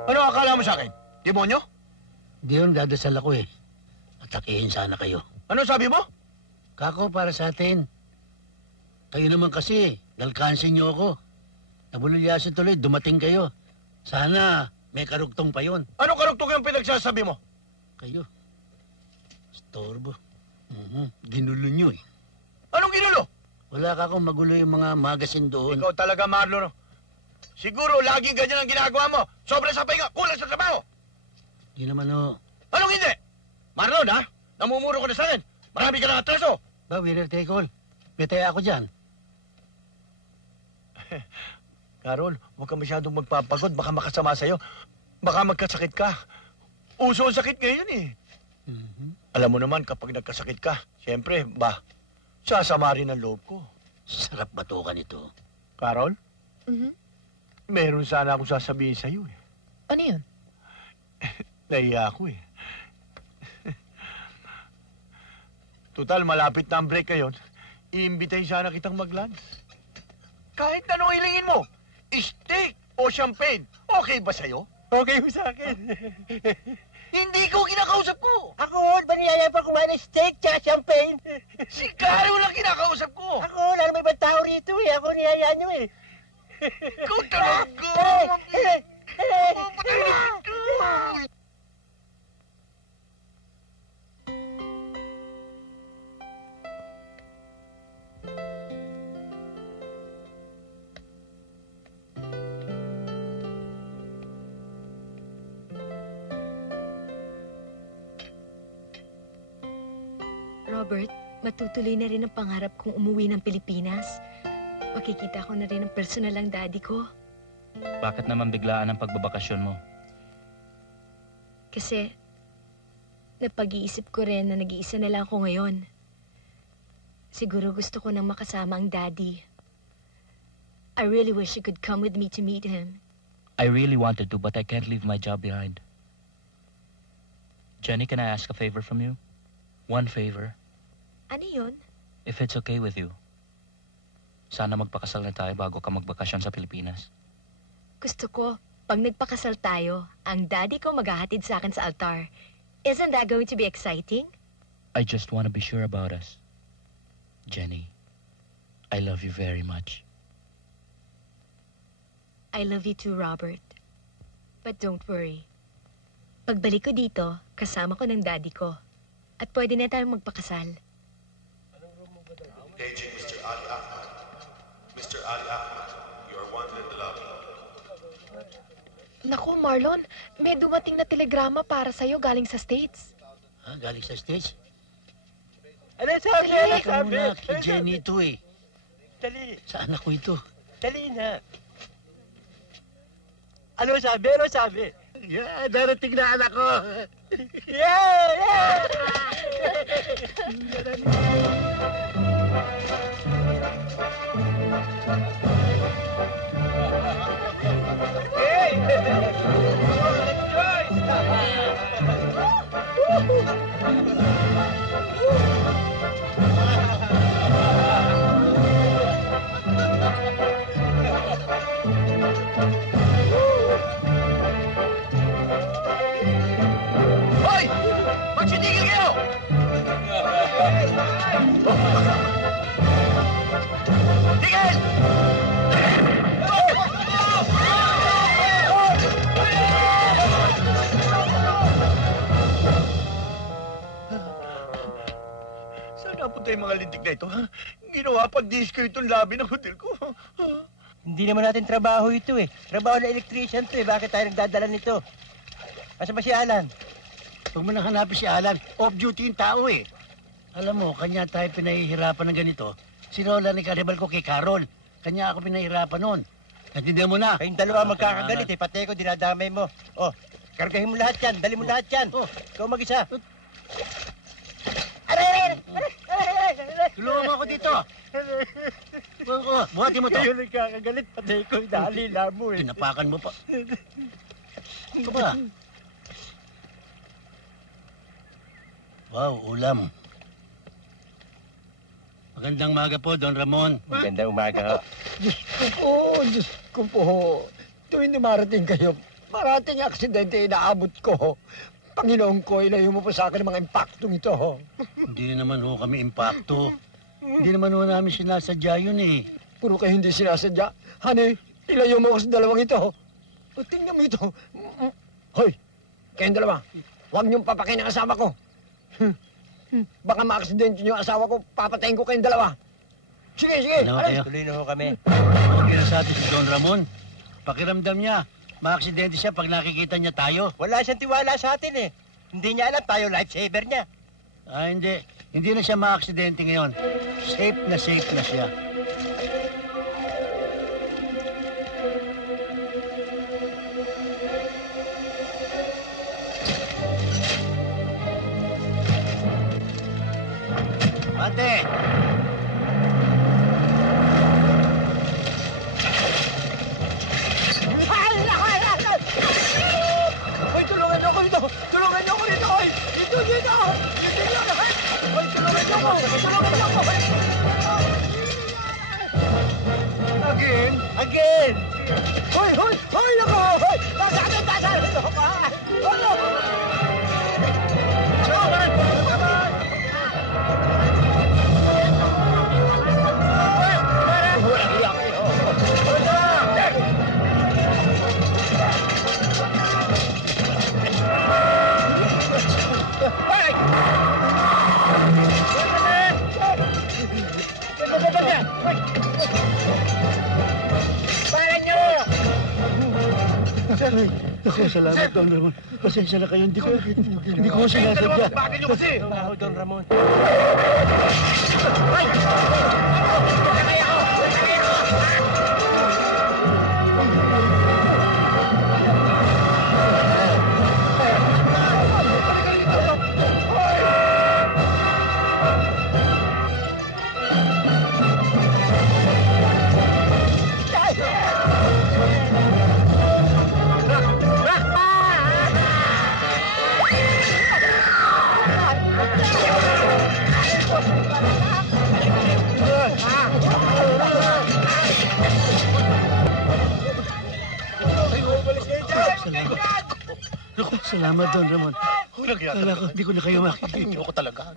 Ano akala mo sa akin? Demonyo? Di yun, dadasal ako eh. Atakihin sana kayo. Ano sabi mo? Kako para sa atin. Kayo naman kasi, nalkansin niyo ako. Nabululyasin tuloy, dumating kayo. Sana may karugtong pa yun. Ano karugtong yung pinagsasabi mo? Kayo. Storbo. Ginulo niyo eh. Anong ginulo? Wala ka akong magulo yung mga magasin doon. Ikaw talaga, Marlon. Siguro, laging ganyan ang ginagawa mo. Sobra sa pahinga, kulang sa trabaho. Di naman o. Anong hindi? Marlon, ha? Namumuro ko na sa akin. Marami ka na atraso. Ba, winner take all. Betaya ako dyan. Carol, huwag ka masyadong magpapagod. Baka makasama sa'yo. Baka magkasakit ka. Uso ang sakit ngayon eh. Alam mo naman, kapag nagkasakit ka, siyempre, sasama rin ang loob ko. Sarap batukan ito. Carol? Meron sana akong sasabihin sa'yo eh. Ano yun? Nahiya ako eh. Total, malapit na ang break ngayon. Iimbitahin sana kitang mag-lunch. Kahit anong hilingin mo. Steak o champagne. Okay ba sa'yo? Okay mo sa akin. Hindi ko kinakausap ko. Ako, ba niyaya pa kumain ng steak tsaka champagne? Si Carol lang kinakausap ko. Ako, wala naman ibang tao rito eh. Ako niyaya niyo eh. Ikaw talaga. Robert, matutuloy na rin ang pangarap kong umuwi ng Pilipinas. Makikita ko na rin ang personal ang daddy ko. Bakit naman biglaan ang pagbabakasyon mo? Kasi, napag-iisip ko rin na nag-iisa na lang ako ngayon. Siguro gusto ko nang makasama ang daddy. I really wish you could come with me to meet him. I really wanted to, but I can't leave my job behind. Jenny, can I ask a favor from you? One favor. Ano yun? If it's okay with you. Sana magpakasal na tayo bago ka magbakasyon sa Pilipinas. Gusto ko, pag nagpakasal tayo, ang daddy ko maghahatid sa akin sa altar. Isn't that going to be exciting? I just want to be sure about us. Jenny, I love you very much. I love you too, Robert. But don't worry. Pagbalik ko dito, kasama ko ng daddy ko. At pwede na tayong magpakasal. Paging Mr. Ali Ahmad. Mr. Ali Ahmad, you are wanted in the lobby. Naku, Marlon, may dumating na telegrama para sa'yo galing sa States. Ha? Galing sa States? Ano sabi? Ano Ikaw sabi? muna, kay Jenny ito eh. Dali. Sa anak ko ito. Dali na. Ano sabi? Ano sabi? Yeah, darating na anak ko. Yeah! Yeah! Hoy! Magsitigil kayo! Tigil! Saan napunta yung mga lintik na ito, ha? Ginawa pang disco itong labi ng hotel ko. Hindi naman natin trabaho ito eh. Trabaho na electrician to eh. Bakit tayo nagdadala nito? Asa ba si Alan? Huwag mo nang hanapin si Alan. Off-duty yung tao eh. Alam mo, kanya tayo pinahihirapan ng ganito. Si Lola ni Carnival ko kay Carol. Kanya ako pinahihirapan noon. Natindihan mo na. Kayong dalawa magkakagalit eh. Pati ko dinadamay mo. Oh, kargahin mo lahat yan. Dali mo lahat yan. Oh, ikaw mag-isa. Tulungan mo ako dito. Buhatin mo to. Kayo nagkakagalit. Pati ko inaalila mo eh. Tinapakan mo pa. Ano ba? Wow, ulam. Magandang maga po, Don Ramon. Magandang umaga ho. Diyos ko po. Tuwing dumarating kayo, parating aksidente inaabot ko. Panginoon ko, ilayo mo po sa akin ang mga impaktong ito. Hindi naman ho kami impacto. Hindi naman ho namin sinasadya yun eh. Puro kayo hindi sinasadya. Honey, ilayo mo ko sa dalawang ito. O, tingnan mo ito. Hoy, kayong dalawa, huwag niyong papakain ang asawa ko. Baka maaksidente niyo ang asawa ko, papatayin ko kayong dalawa. Sige, sige. Ano kayo? Tuloy na ho kami. Okay na sa atin si Don Ramon. Pakiramdam niya, maaksidente siya pag nakikita niya tayo. Wala siyang tiwala sa atin eh. Hindi niya alam tayo lifesaver niya. Ah, hindi. Hindi na siya maaksidente ngayon. Safe na siya. Ate! Hoy, tulungan niyo ako dito! Tulungan niyo ako dito! Hoy! Dito! Dito! Hoy, tulungan niyo ako! Tulungan niyo ako! Again? Again! Hoy! Hoy! Hoy! Ako! Hoy! Nasaan! Ano ba? Ano? sir. Ako, salamat, Don Ramon. Pasensya na kayo, hindi ko sinasadya. Bakit niyo kasi? Trabaho, Don Ramon. Salamat, Don Ramon. Kala ko, hindi ko na kayo makikita. Hindi ko talaga.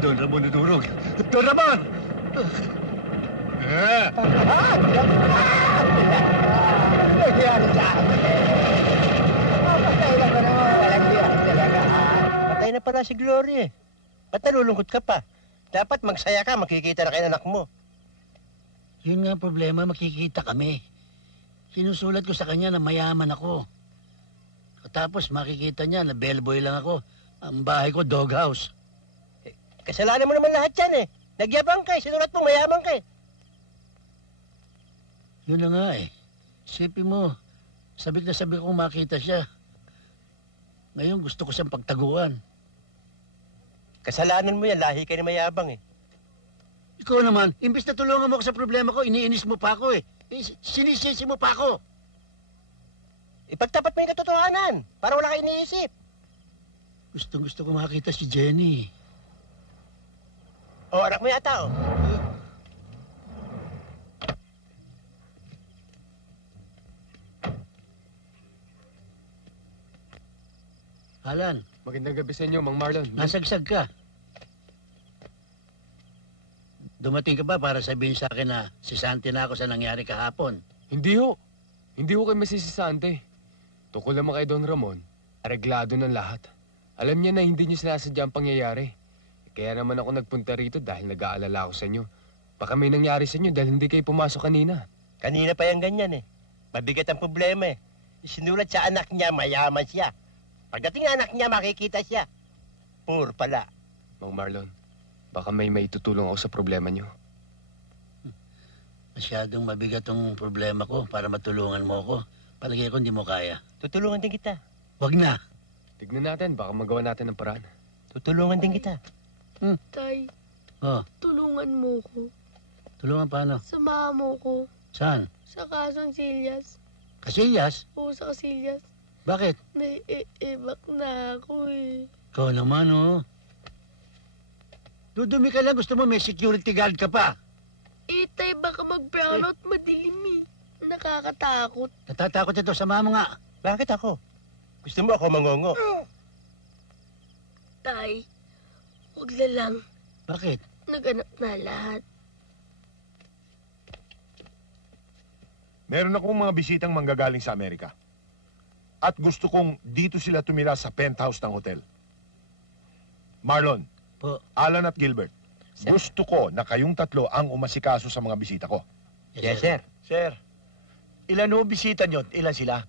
Don Ramon nadurog. Don Ramon! Nangyari sa akin. Patay lang ba naman? Walang biyak talaga, ha? Patay na pala si Glory eh. Ba't nalulungkot ka pa? Dapat magsaya ka, makikita na kayo anak mo. Yun nga ang problema, makikita kami. Sinusulat ko sa kanya na mayaman ako. Tapos makikita niya na bellboy lang ako. Ang bahay ko, doghouse. Kasalanan mo naman lahat yan eh. Nagyabang ka eh. Sinulat mo, mayaman ka eh. Yun na nga eh. Isipin mo, sabik na sabik kong makita siya. Ngayon gusto ko siyang pagtaguan. Kasalanan mo yan, lahi ka na mayabang eh. Ikaw naman, imbis na tulungan mo ako sa problema ko, iniinis mo pa ako eh. Sinisisi mo pa ako. Ipagtapat mo yung katotohanan, para wala ka iniisip. Gusto ko makita si Jenny. Oh, anak mo yata oh. Alan. Magandang gabi sa inyo, Mang Marlon. Nasagsag ka. Dumating ka ba para sabihin sa akin na si Santi na ako sa nangyari kahapon? Hindi ho. Hindi ho kayo masisisante. Tungkol naman kay Don Ramon, areglado ng lahat. Alam niya na hindi niyo sinasadya ang pangyayari. Kaya naman ako nagpunta rito dahil nag-aalala ako sa inyo. Baka may nangyari sa inyo dahil hindi kayo pumasok kanina. Kanina pa yung ganyan eh. Mabigat ang problema eh. Isinulat sa anak niya, mayaman siya. Pagdating ng anak niya, makikita siya. Poor pala. Mang Marlon, baka may maitutulong ako sa problema niyo. Masyadong mabigat ang problema ko para matulungan mo ako. Palagay ko hindi mo kaya. Tutulungan din kita. Wag na. Tignan natin, baka magawa natin ng paraan. Tutulungan din kita. Tay, Oh, tulungan mo ko. tulungan paano? Samahan mo ko. Saan? Sa kasong Silyas. Kasillas? Oo, sa Kasillas. Bakit? Naiibak na ako eh. Ikaw naman oh. Dudumi ka lang, gusto mo may security guard ka pa. Tay, baka mag-brownout madilim eh. Nakakatakot. Natatakot ito, sama mo nga. Bakit ako? Gusto mo ako mangongo? Tay, huwag na lang. Bakit? Naganap na lahat. Meron akong mga bisitang manggagaling sa Amerika. At gusto kong dito sila tumira sa penthouse ng hotel. Marlon, Po. Alan at Gilbert, gusto ko na kayong tatlo ang umasikaso sa mga bisita ko. Yes, sir. Sir, ilan ho bisita nyo? Ilan sila?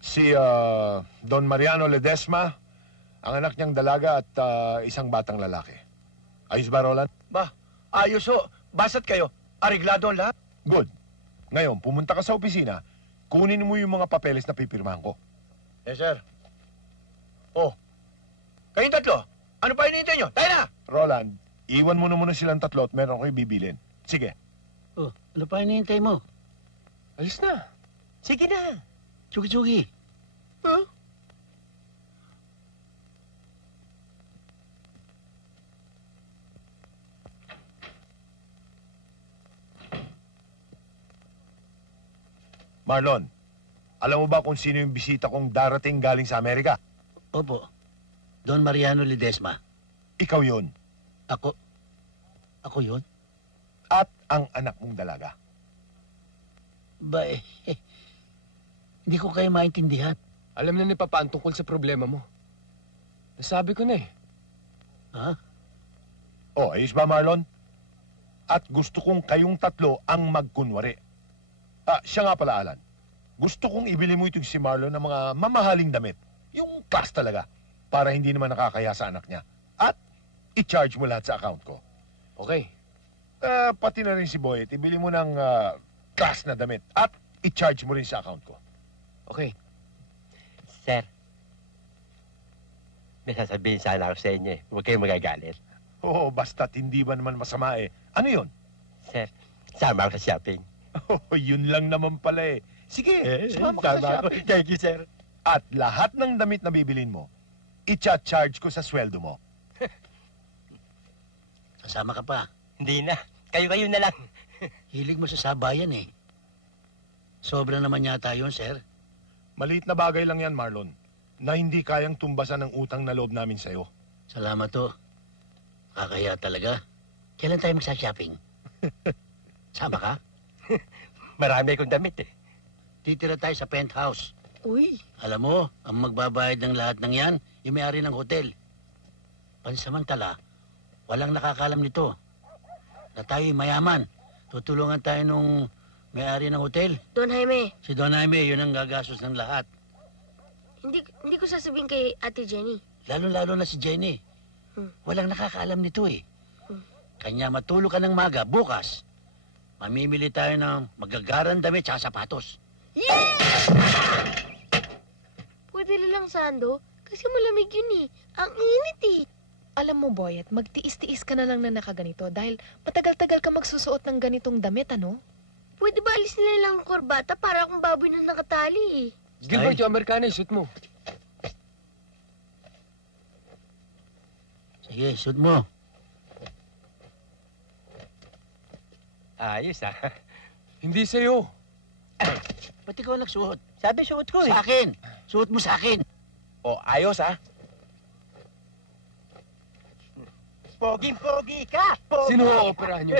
Si Don Mariano Ledesma, ang anak niyang dalaga at isang batang lalaki. Ayos ba, Roland? Ba, ayos ho. Basta't kayo. Areglado ang lahat. Good. Ngayon, pumunta ka sa opisina, kunin mo yung mga papeles na pipirmahan ko. Yes, sir. Oh, kayong tatlo, ano pa hinihintay nyo? Tayo na! Roland, iwan mo na muna silang tatlo at meron ko ibibilin. Sige. Oh, ano pa hinihintay mo? Alis na. Sige na. Tsugi-tsugi. Huh? Marlon, Alam mo ba kung sino yung bisita kong darating galing sa Amerika? Opo. Don Mariano Ledesma. Ikaw yun. Ako? Ako yun? At ang anak mong dalaga. Ba hindi ko kayo maintindihan. Alam na ni Papa ang tungkol sa problema mo. Nasabi ko na eh. Ha? Oh, ayos ba, Marlon? At gusto kong kayong tatlo ang magkunwari. Siya nga pala, Alan. Gusto kong ibili mo itong si Marlon ng mga mamahaling damit. Yung class talaga. Para hindi naman nakakaya sa anak niya. At i-charge mo lahat sa account ko. Okay. Pati na rin si Boyet. Ibili mo ng class na damit. At i-charge mo rin sa account ko. Okay. Sir, may sasabihin sana ako sa inyo eh. Huwag kayong magagalit. Oo, basta't hindi ba naman masama eh. Ano yun? Sir, sama ako sa shopping. Oh, yun lang naman pala eh. Sige, sumama ka sa Sama ako. shopping. Thank you, sir. At lahat ng damit na bibilin mo, i-charge ko sa sweldo mo. Kasama ka pa. Hindi na. Kayo-kayo na lang. Hilig mo sa sabayan eh. Sobra naman yata yun, sir. Maliit na bagay lang yan, Marlon, na hindi kayang tumbasan ng utang na loob namin sa'yo. Salamat to. Kakaya talaga. Kailan tayo magsa-shopping? Sama ka? Marami akong damit eh. Titira tayo sa penthouse. Uy. Alam mo, ang magbabayad ng lahat ng yan, yung may-ari ng hotel. Pansamantala, walang nakakalam nito. Na tayo'y mayaman. Tutulungan tayo nung may-ari ng hotel. Don Jaime, Si Don Jaime, yun ang gagastos ng lahat. hindi ko sasabihin kay Ate Jenny. Lalo-lalo na si Jenny. Walang nakakaalam nito eh. Kanya matulog ka ng maga, bukas. Mamimili tayo ng magagarang damit at sapatos. Pwede lang sando, kasi malamig yun eh. Ang init eh. Alam mo, Boyet, magtiis-tiis ka na lang na nakaganito dahil matagal-tagal ka magsusuot ng ganitong damit, ano? Pwede ba alis nila lang ang korbata para akong baboy na nakatali eh? Gilbert, yung Amerikano, suit mo. Sige, suot mo. Ayos ah. Hindi sa'yo. Ba't ikaw nagsuot? Sabi suot ko eh. Sa akin. Suot mo sa akin. Oh, ayos ah. Poging-pogi ka! Sino ang opera nyo?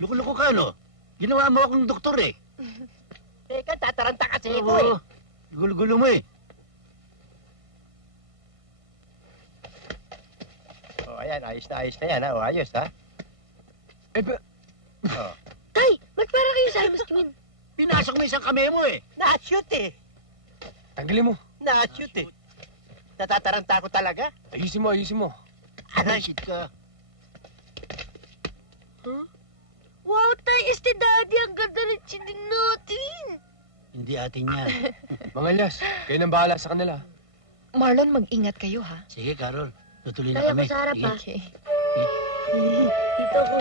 Loko-loko ka, no? Ginawa mo akong doktor eh. Teka, tataranta kasi Oo, ito eh. gulo-gulo mo eh. Oh, ayan, ayos na yan ha. Oh, ayos ha. Oh. Tay, ba't para kayo sa Imus Twin? Pinasok mo isang kame mo eh. Na-shoot eh. Tanggalin mo. Na-shoot eh. Natataranta ko talaga. Ayusin mo, ayusin mo. Shit ka. Wow, Tay, este daddy, ang ganda ng chinin natin. Hindi atin yan. Mga Lyas, kayo nang bahala sa kanila. Marlon, mag-ingat kayo, ha? Sige, Carol. Tutuloy na Tay, kami. ako sa harap Sige. ah. Okay. Dito ko.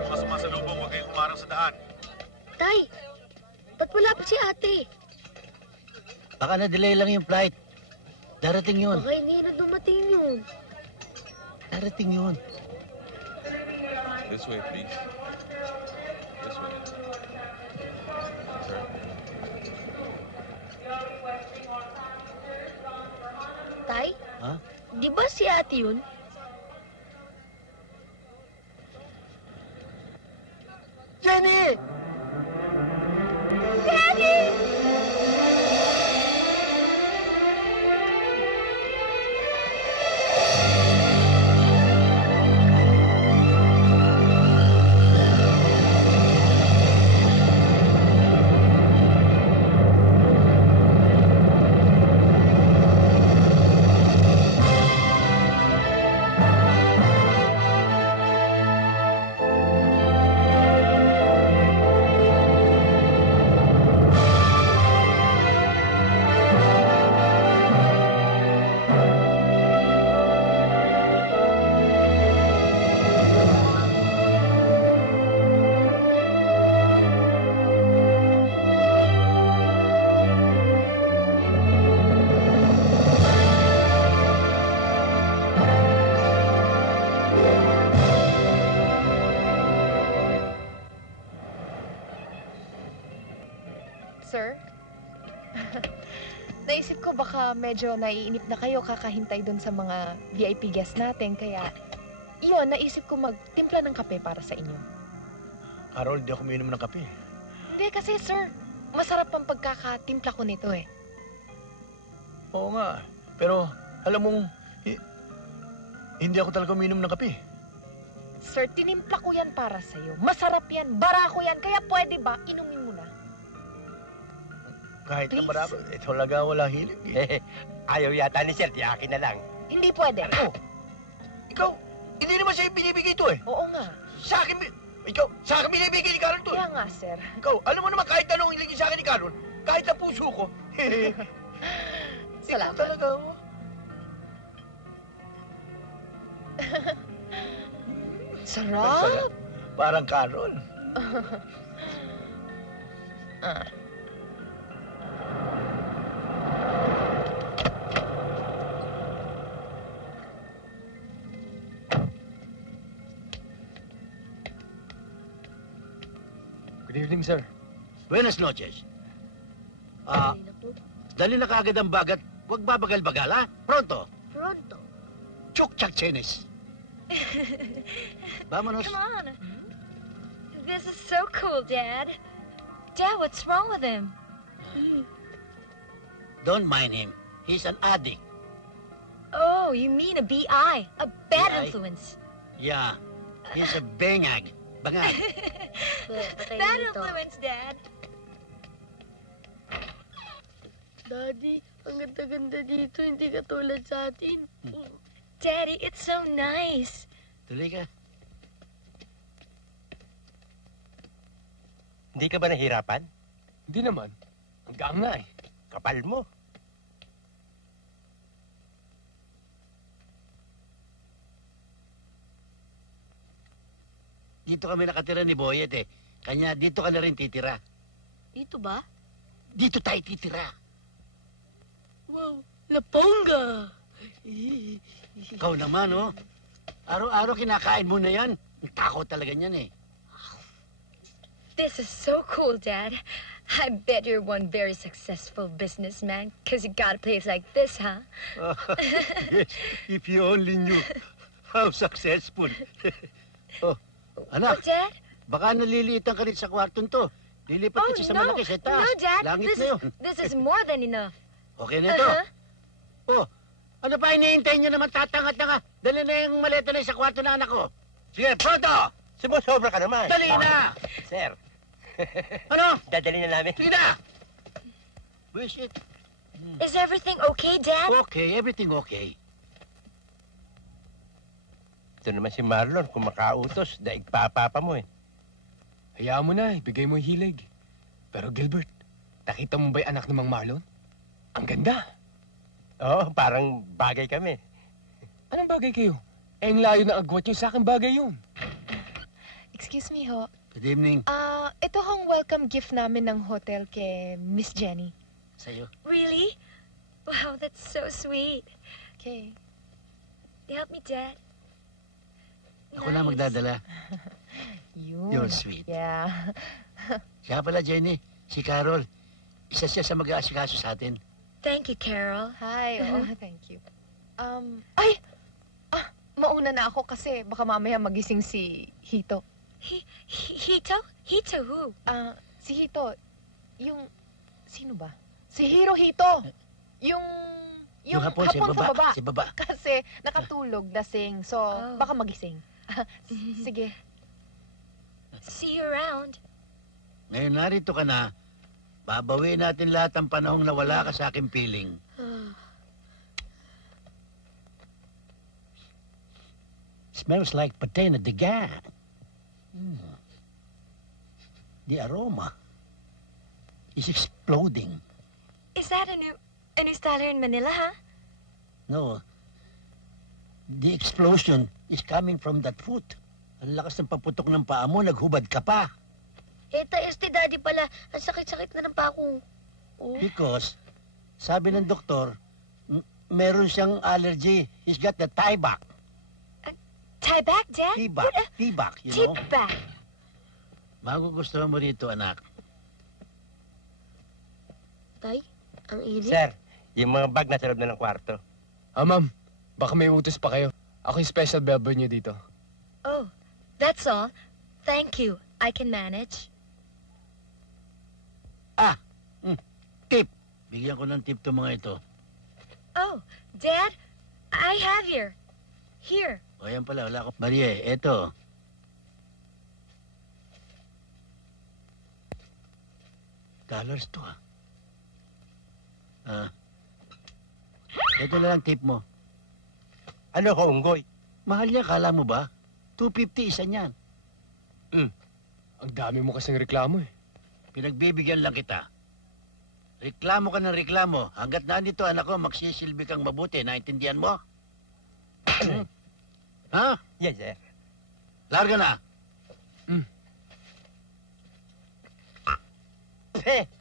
Mga sumasalubong, huwag kayong humarang sa daan. Tay, ba't wala pa si ate? Baka na-delay lang yung flight. Darating yun. Baka hindi na dumating yun. Darating yun. This way, please. This way. Sir. Tay, Ha? di ba si ate yun? Jenny! Naisip ko baka medyo naiinip na kayo kakahintay dun sa mga VIP guests natin. Kaya, iyon, naisip ko magtimpla ng kape para sa inyo. Carol, di ako uminom ng kape. Hindi kasi, sir, masarap ang pagkakatimpla ko nito eh. Oo nga. Pero, alam mong, hindi ako talaga uminom ng kape. Sir, tinimpla ko yan para sa'yo. Masarap yan, barako yan, kaya pwede ba, inumin mo na? Kahit Please. na marami, talaga wala hilig eh. Ayaw yata ni Sir, akin na lang. Hindi pwede. Oh, ikaw, hindi naman sa'yo binibigay ito eh. Oo nga. Sa akin, sa akin binibigay ni Carol to eh. Kaya nga, sir. Ikaw, alam mo naman kahit anong ilagay sa akin ni Carol, kahit na puso ko. Salamat. Ikaw talaga, oh. Sarap. Parang Carol. Good evening, sir. Buenas noches. Dali na kaagad ang bagat. Huwag babagal-bagal, ha? Pronto. Pronto. Chuk-chak chenes. Vámonos. Come on. This is so cool, Dad. Dad, what's wrong with him? Don't mind him. He's an addict. Oh, you mean a BI, a bad BI? influence. Yeah. He's a bangag. Bangag. Bad influence, Dad. Daddy, ang ganda-ganda dito, hindi katulad sa atin. Daddy, it's so nice. Tuloy ka. Hindi ka ba nahirapan? Hindi naman. Hanggang nga eh. Kapal mo. Dito kami nakatira ni Boyet eh. Kanya dito ka na rin titira. Dito ba? Dito tayo titira. Wow, lapongga! Ikaw naman, oh. Araw-araw kinakain mo na yan. Ang takot talaga niyan eh. This is so cool, Dad. I bet you're one very successful businessman because you got a place like this, huh? Yes, if you only knew how successful. Oh, anak, Dad? baka naliliitan ka rin sa kwartong to. Lilipat Oh, ka sa no. malaki sa taas. No, Dad. Langit This, na yun. this is more than enough. Okay na ito. Oh, ano pa hinihintay niyo naman tatanga-tanga? Dali na yung maleta na sa kwarto ng anak ko. Sige, pronto! Sumusobra ka naman. Dali na! Sir. Ano? Dadali na namin. Sige na! Wish it. Is everything okay, Dad? Okay, everything okay. Ito naman si Marlon, kung makautos, daig papapa mo eh. Hayaan mo na, ibigay mo yung hilig. Pero Gilbert, nakita mo ba yung anak ni Mang Marlon? Ang ganda. Oo, parang bagay kami. Anong bagay kayo? Eh, ang layo ng agwat nyo, sa akin bagay yun. Excuse me ho. Good evening. Ito hong welcome gift namin ng hotel kay Miss Jenny. Sa'yo. Really? Wow, that's so sweet. Okay. Help me, Dad. Ako na magdadala. Yun. You're sweet. Yeah. Siya pala, Jenny. Si Carol. Isa siya sa mag-aasikaso sa atin. Thank you, Carol. Hi. Oh, thank you. Ay! Mauna na ako kasi baka mamaya magising si Hito. Hito? Hito who? Si Hito. Yung... Sino ba? Si Hirohito. Yung hapon, si sa baba. Si baba. Kasi nakatulog, lasing. So, baka magising. Sige. See you around. Ngayon narito ka na, babawiin natin lahat ng panahong nawala ka sa aking piling. Smells like paté na diga. The aroma is exploding. Is that a new style here in Manila, huh? No. The explosion is coming from that foot. Ang lakas ng paputok ng paa mo, naghubad ka pa. Daddy pala, ang sakit-sakit na ng paa ko. Because, sabi ng doktor, meron siyang allergy. He's got the tieback. Tieback, Dad? Tieback, you know? Tieback. Magugustuhan mo rito, anak. Tay, Ang init? Sir, yung mga bag nasa loob na ng kwarto. Ma'am, baka may utos pa kayo. Ako yung special bellboy niyo dito. Oh, that's all. Thank you. I can manage. Tip. Bigyan ko ng tip to mga ito. Oh, Dad, I have here. Here. O yan pala, wala ko. Marie, eto. Dollars to Ito na lang tip mo. Ano ko, unggoy? Mahal niya, kala mo ba? 250 isa niyan. Ang dami mo kasing reklamo eh. Pinagbibigyan lang kita. Reklamo ka ng reklamo. Hanggat nandito anak ko, magsisilbi kang mabuti. Naintindihan mo? Ha? Yes, sir. Larga na.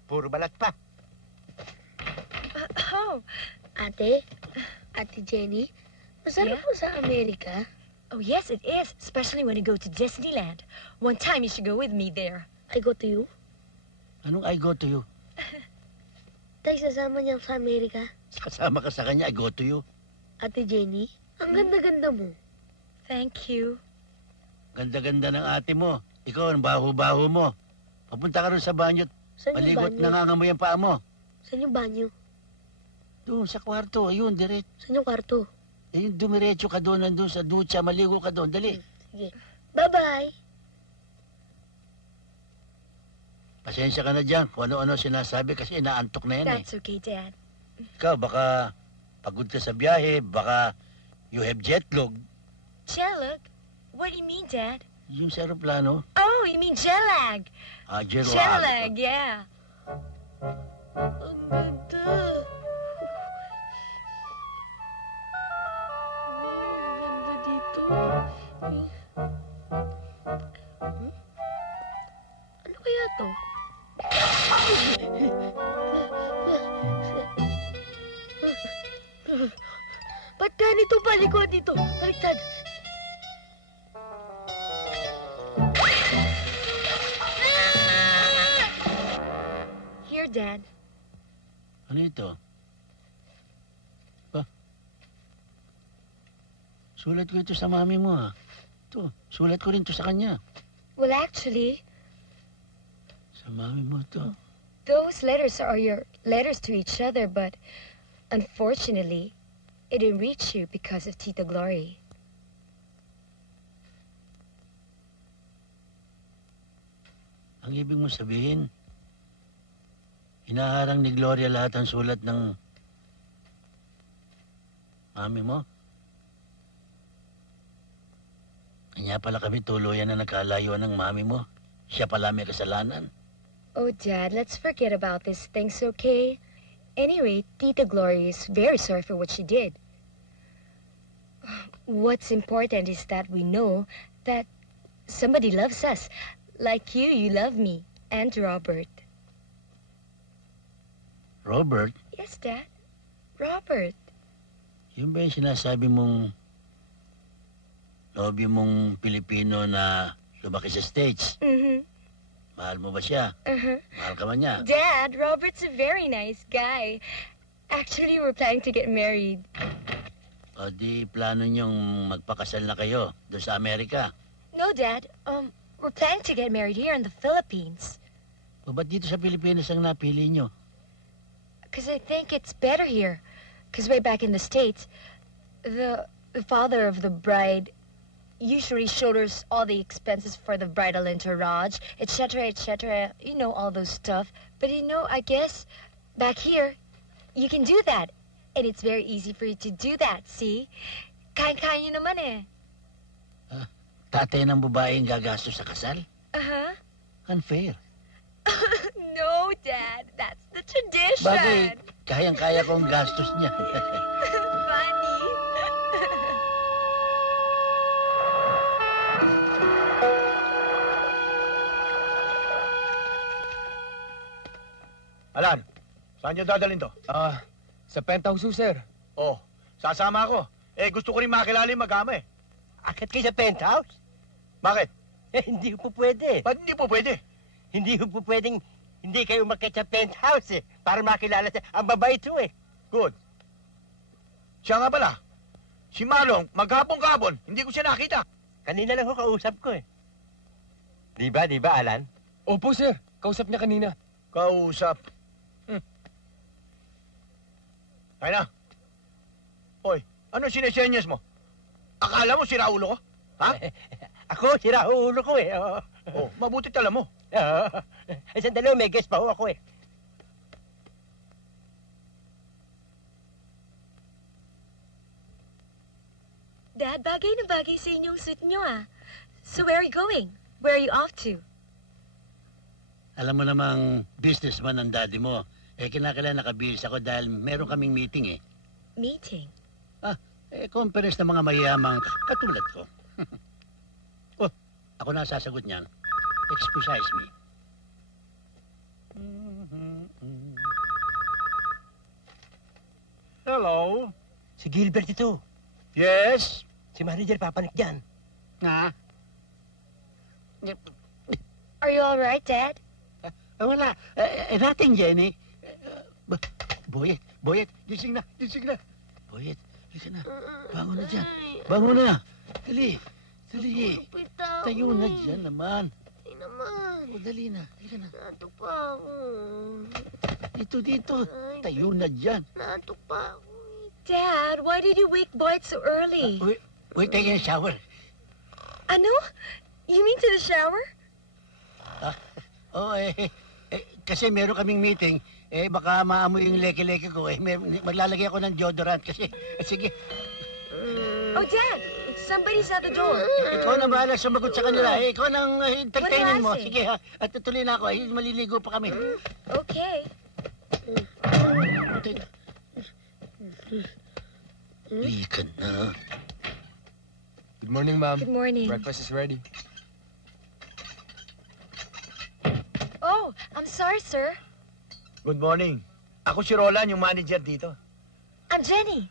Puro balat pa. Ate? Ate Jenny? Masarap po sa Amerika? Oh, yes, it is. Especially when you go to Disneyland. One time you should go with me there. I go to you? Anong I go to you? Tay, sasama niya sa Amerika? Kasama ka sa kanya, I go to you. Ate Jenny, ang ganda-ganda mo. Thank you. Ganda-ganda ng ate mo. Ikaw, ang baho-baho mo. Papunta ka rin sa banyo. Saan yung Maligot banyo? nangangamoy ang paa mo. Saan yung banyo? Doon sa kwarto, ayun, direct. Saan yung kwarto? Ayun, dumiretso ka doon, nandun sa ducha, maligo ka doon, dali. Sige. Bye-bye! Pasensya ka na dyan kung ano-ano sinasabi kasi inaantok na yan That's okay, Dad. Ikaw, baka pagod ka sa biyahe, baka you have jet lag. Jellag? What do you mean, Dad? Yung sa aeroplano, Oh, you mean jellag. jet lag. Jellag, yeah. Ang ganda! Ang ganda dito. Ano kaya to? Ba't ganito palikod dito? Baliktad. Here, Dad. Ano ito? Ba? Sulat ko ito sa mami mo, ha? Ito, sulat ko rin ito sa kanya. Well, actually, Sa mami mo ito. those letters are your letters to each other, but unfortunately, it didn't reach you because of Tita Glory. Ang ibig mo sabihin, hinaharang ni Gloria lahat ang sulat ng mami mo? Kanya pala kami tuluyan na nagkalayuan ng mami mo. Siya pala may kasalanan. Oh, Dad, let's forget about these things, okay? Anyway, Tita Glory is very sorry for what she did. What's important is that we know that somebody loves us. Like you love me, and Robert. Robert, Yes, Dad. Robert. yun ba yung sinasabi mong nobyo mong Pilipino na lumaki sa States? Mm-hmm. Mahal mo ba siya? Uh-huh. Mahal ka ba niya? Dad, Robert's a very nice guy. Actually, we're planning to get married. O di plano niyong magpakasal na kayo doon sa Amerika? No, Dad. We're planning to get married here in the Philippines. O ba't dito sa Pilipinas ang napili niyo? Because I think it's better here. Because way back in the States, the father of the bride usually shoulders all the expenses for the bridal entourage, etc., etc., you know, all those stuff. But you know, I guess back here, you can do that. And it's very easy for you to do that, see? Kaya-kaya nyo naman eh. Tatay ng babaeng gagastos sa kasal? Uh-huh. Unfair. No, Dad. That's the tradition. Bagay, kayang-kaya ko ang gastos niya. Funny. Alan, saan niyo dadalhin to? Sa penthouse, sir. Oh, sasama ako. Eh, gusto ko rin makilala yung mag-ama eh. Akit kayo sa penthouse? Bakit? Hindi po pwede. Ba't hindi po pwede? Hindi po pwedeng Hindi kayo umakyat sa penthouse eh, para makilala siya. Ang babae ito eh. Good. Siya nga pala. Si Marlon, maghapon-kahapon, hindi ko siya nakita. Kanina lang ho kausap ko eh. Di ba, Alan? Opo, sir. Kausap niya kanina. Kausap. Ay na. Hoy, ano sinesenyas mo? Akala mo sira ulo ko? Ha? Ako, sira ulo ko eh. Oo. Oh, mabuti tala mo. Ay, sandali, may guest pa ho ako eh. Dad, bagay na bagay sa inyong suit nyo ah. So where are you going? Where are you off to? Alam mo namang businessman ang daddy mo. Kinakailangan nakabihis ako dahil meron kaming meeting eh. Meeting? Conference ng mga mayamang katulad ko. Oh, ako na sasagot niyan. Excuse me. Hello? Si Gilbert ito. Yes? Si manager papanik dyan. Ha? Are you all right, Dad? Wala. Nothing, Jenny. Boyet, gising na. Boyet, gising na. Bangon na dyan. Bangon na. Dali. Tayo na dyan naman. Ay naman. Dali na. Halika na. Naantok pa ako. Dito. Tayo na dyan. Naantok pa ako. Dad, why did you wake Boyd so early? We're taking a shower. Ano? You mean to the shower? Kasi meron kaming meeting. Baka maamoy yung leke-leke ko. Maglalagay ako ng deodorant kasi. Sige. Oh, Dad! Somebody's at the door. Ikaw na bahala sumagot sa kanila. Ikaw nang entertainin mo. What was it? Sige ha. At tutuloy na ako. Maliligo pa kami. Okay. Halika na. Good morning, Ma'am. Good morning. Breakfast is ready. Oh, I'm sorry, sir. Good morning. Ako si Roland, yung manager dito. I'm Jenny.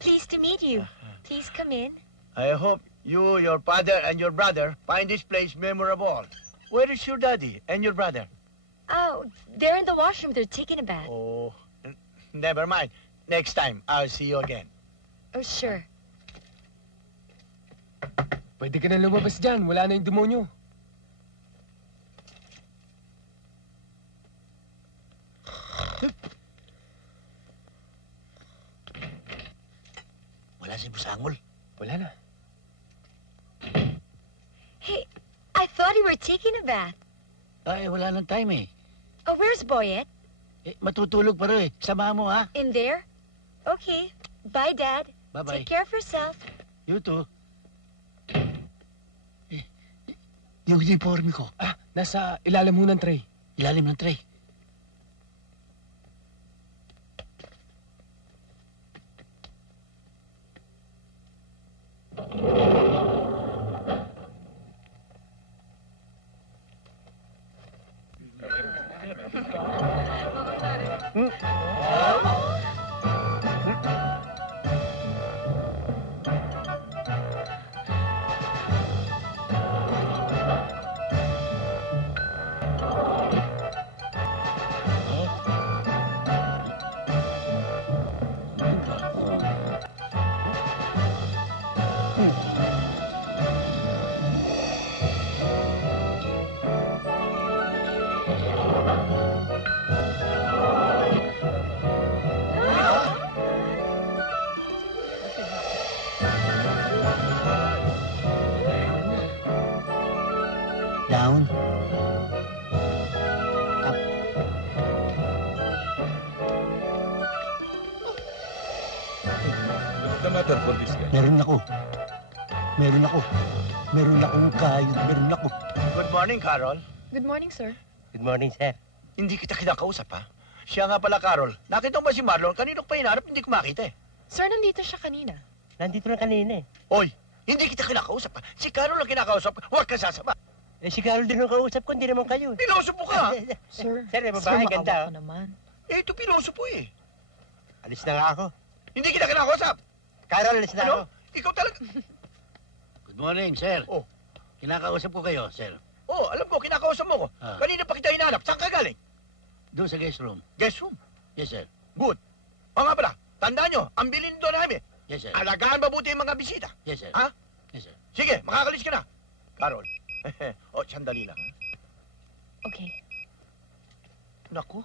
Pleased to meet you. Please come in. I hope you, your father, and your brother find this place memorable. Where is your daddy and your brother? Oh, they're in the washroom. They're taking a bath. Oh, never mind. Next time, I'll see you again. Oh, sure. Pwede ka na lumabas dyan. Wala na yung demonyo. Wala si Busangol. Wala na. Hey, I thought you were taking a bath. Wala nang time eh. Oh, where's Boyet? Matutulog pa rin eh. Samahan mo ha. In there? Okay. Bye, Dad. Bye-bye. Take care of yourself. You too. Yung uniforme ko. Nasa ilalim mo ng tray. Ilalim ng tray. Down. Up. What's the matter for this guy? Meron akong kayod. Meron ako. Good morning, Carol. Good morning, sir. Good morning, sir. Hindi kita kinakausap, ha? Siya nga pala, Carol. Nakita mo ba si Marlon? Kanino ko pa hinahanap, hindi ko makita eh. Sir, nandito siya kanina. Nandito lang kanina eh. Oy, hindi kita kinakausap, ha? Si Carol ang kinakausap, huwag ka sasama. Si Carol din ang kausap ko, hindi naman kayo eh. Piloso po ka. Sir, Sir, babae, ganda. maawa ka naman. Ito piloso po eh. Alis na nga ako. Hindi kita kinakausap. Carol, alis na ako. Ikaw talaga. Good morning, sir. Oh. Kinakausap ko kayo, sir. Oh, alam ko, kinakausap mo ko. Kanina pa kita hinahanap. Saan ka galing? Doon sa guest room. Guest room? Yes, sir. Good. O nga pala, tandaan nyo, ang bilin doon namin. Yes, sir. Alagaan mabuti yung mga bisita. Yes, sir. Ha? Yes, sir. Sige, makakalis ka na. Carol. O, sandali lang. Ha? Okay. Naku.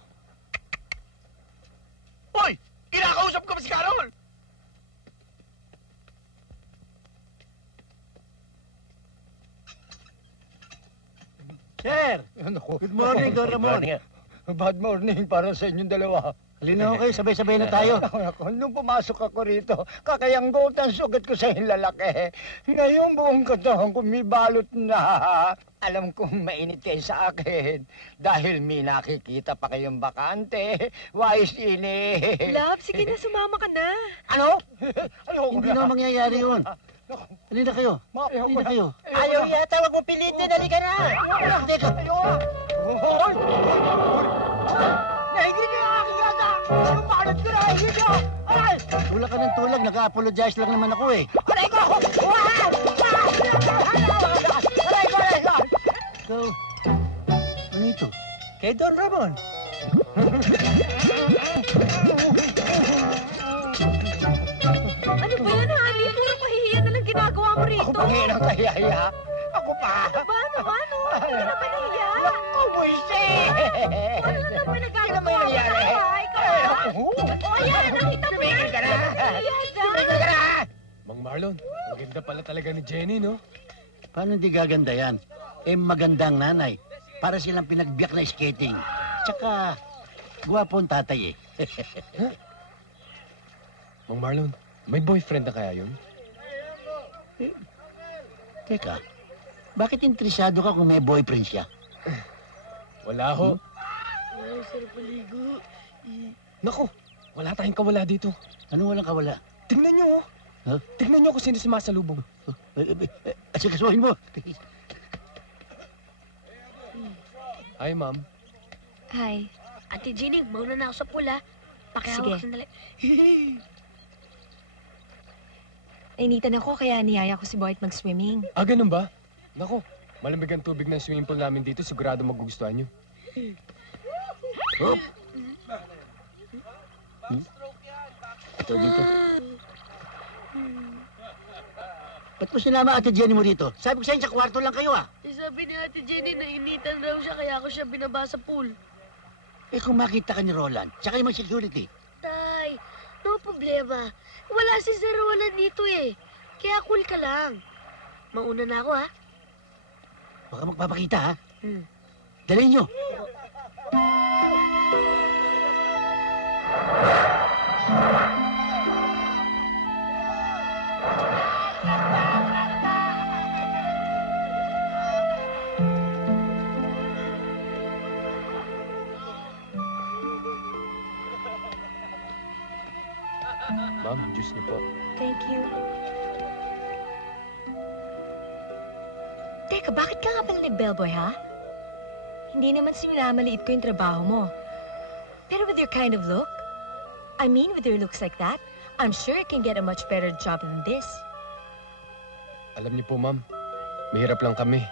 Hoy! Kinakausap ko ba si Carol? Sir! Good morning, Don Ramon. Bad morning para sa inyong dalawa. Halina ko kayo, sabay-sabay na tayo. Ako, nung pumasok ako rito, kakayanggot ang sugat ko sa lalaki. Ngayon buong katawan ko may balot na. Alam kong mainit kayo sa akin. Dahil may nakikita pa kayong bakante. Why, sini? Love, sige na, sumama ka na. Ano? Ayoko Hindi na mangyayari yun. Halina kayo. Halina kayo. Ayaw yata, wag mo pilitin. Halika na. Teka. Nahigit niyo ang aking yata. Yung balot ko nahigit niyo. Aray! Tulak ka ng tulak. Naka-apologize lang naman ako eh. Aray ko! Wow! Aray ko! Ikaw, ano ito? Kay Don Ramon. Ano ba yan, honey? Puro kahihiyan na lang ginagawa mo rito. Ako pa ngayon ang kahiya. Ako pa. Ano ba? Hindi ka na ba nahiya? Ako, buisit! Ano na naman nagagawa Ano mo may sa nangyari? bahay ko? O yan, nakita mo na. Tumigil ka na! Nahiya dyan. Tumigil ka na! Mang Marlon, ang ganda pala talaga ni Jenny, no? Paano hindi gaganda yan? Eh, magandang nanay. Para silang pinagbiyak na skating. Tsaka, gwapo ang tatay eh. Mang Marlon, may boyfriend na kaya yun? Teka, bakit interesado ka kung may boyfriend siya? Wala ho. Ay, sarap paligo. Naku, wala tayong kawala dito. Anong walang kawala? Tingnan nyo, oh. Huh? Tingnan nyo kung sino sumasalubong. Asikasuhin mo. Hi, ma'am. Hi. Ate Jenny, mauna na ako sa pula. Pakihawak sandali. Nainitan ako kaya niyaya ko si Boyd mag-swimming. Ah, ganun ba? Naku, malamig ang tubig ng swimming pool namin dito. Sigurado magugustuhan nyo. Hop! Ito dito. Ba't mo sinama Ate Jenny mo dito? Sabi ko sa'yo, sa kwarto lang kayo ah. Sabi ni Ate Jenny, nainitan raw siya kaya ako siya binaba sa pool. Eh kung makita ka ni Roland, tsaka yung mga security. Tay, no problema. Wala si Sir Roland dito eh. Kaya cool ka lang. Mauna na ako ha. Baka magpapakita ha. Hmm. Dalhin nyo. Ma'am, juice niyo po. Thank you. Teka, bakit ka nga pala nag-bellboy, ha? Hindi naman sinamaliit ko yung trabaho mo. Pero with your kind of look, I mean with your looks like that, I'm sure you can get a much better job than this. Alam niyo po, ma'am, mahirap lang kami.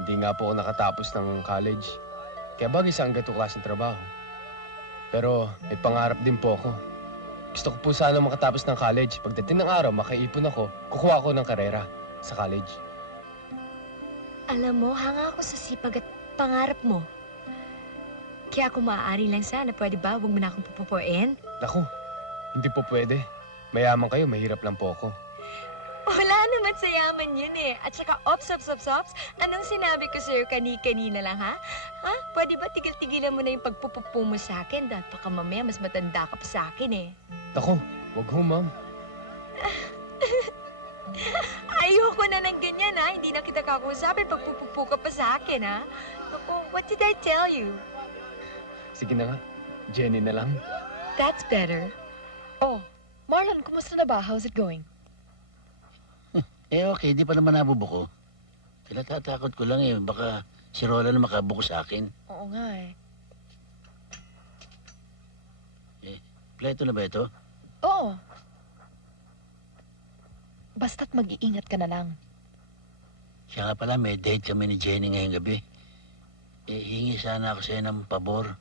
Hindi nga po ako nakatapos ng college. Kaya bagay sa ang gato klaseng trabaho. Pero may pangarap din po ako. Gusto ko po sana makatapos ng college. Pagdating ng araw, makaipon ako, kukuha ako ng karera sa college. Alam mo, hanga ako sa sipag at pangarap mo. Kaya kung maaari lang sana, pwede ba huwag mo na akong pupupuin? Naku, hindi po pwede. Mayaman kayo, mahirap lang po ako. Wala naman sa yaman yun eh. At saka, ops, anong sinabi ko sa'yo kanina lang, ha? Ha? Pwede ba tigil-tigilan mo na yung pagpupupo mo sa akin? Dahil baka mamaya mas matanda ka pa sa akin eh. Naku, wag ho, ma'am. Ayoko na ng ganyan, ha? Hindi na kita kakusapin pag pupupo ka pa sa akin, ha? Naku, what did I tell you? Sige na nga, Jenny na lang. That's better. Oh, Marlon, kumusta na ba? How's it going? Eh okay, di pa naman nabubuko. Tinatatakot ko lang eh, baka si Roland na makabuko sa akin. Oo nga eh. Pleto na ba ito? Oo. Basta't mag-iingat ka na lang. Siya nga pala, may date kami ni Jenny ngayong gabi. Eh, hingi sana ako sa'yo ng pabor.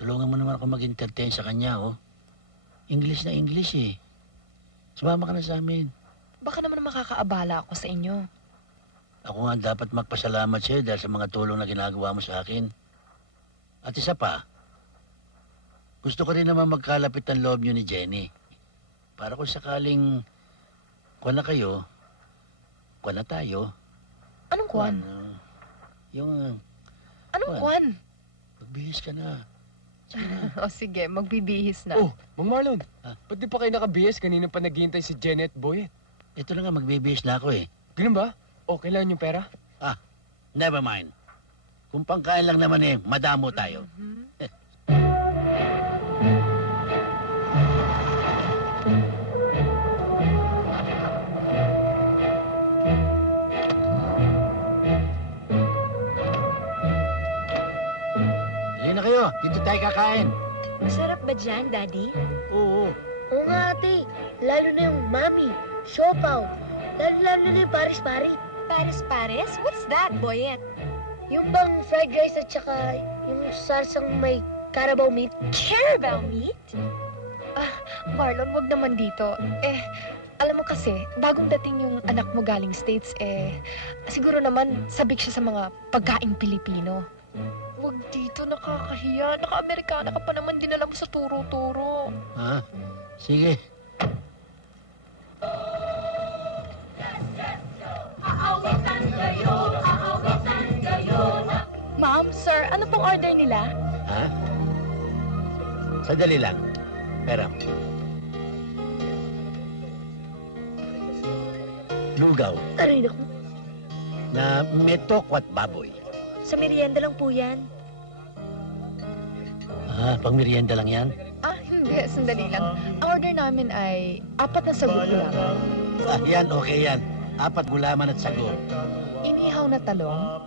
Tulungan mo naman ako mag-entertain sa kanya, oh. English na English, eh. Sumama ka na sa amin. Baka naman makakaabala ako sa inyo. Ako nga dapat magpasalamat sa'yo dahil sa mga tulong na ginagawa mo sa akin. At isa pa, gusto ko rin naman magkalapit ang loob niyo ni Jenny. Para kung sakaling kuwan na kayo, kuwan na tayo. Anong kuwan? Anong kuwan? Magbihis ka na. O sige, magbibihis na. Oh, Mang Marlon, ba't di pa kayo nakabihis? Kanina pa naghihintay si Janet Boyet. Ito na nga, magbibihis na ako eh. Ganun ba? O, kailangan yung pera? Never mind. Kung pangkain lang naman eh, madamo tayo. Halina na kayo, dito tayo kakain. Masarap ba dyan, Daddy? Oo. Oo nga, ate. Lalo na yung mami, siopaw. Lalo na yung paris-pari. Pares-pares? What's that, Boyet? Yung bang fried rice at saka yung sarsang may Carabao meat. Carabao meat? Marlon, wag naman dito. Alam mo kasi, bagong dating yung anak mo galing States, siguro naman sabik siya sa mga pagkaing Pilipino. Wag dito, nakakahiya. Naka-Amerikana ka pa naman, dinala mo sa turo-turo. Sige. Ma'am, sir, ano pong order nila? Sadali lang. Pera. Lugaw. Aray naku. Na may tokwat baboy. Sa merienda lang po yan. Pang merienda lang yan? Hindi. Sandali lang. Ang order namin ay 4 na sagot gulaman. Yan, okay yan. 4 gulaman at sagot. Inihaw na talong.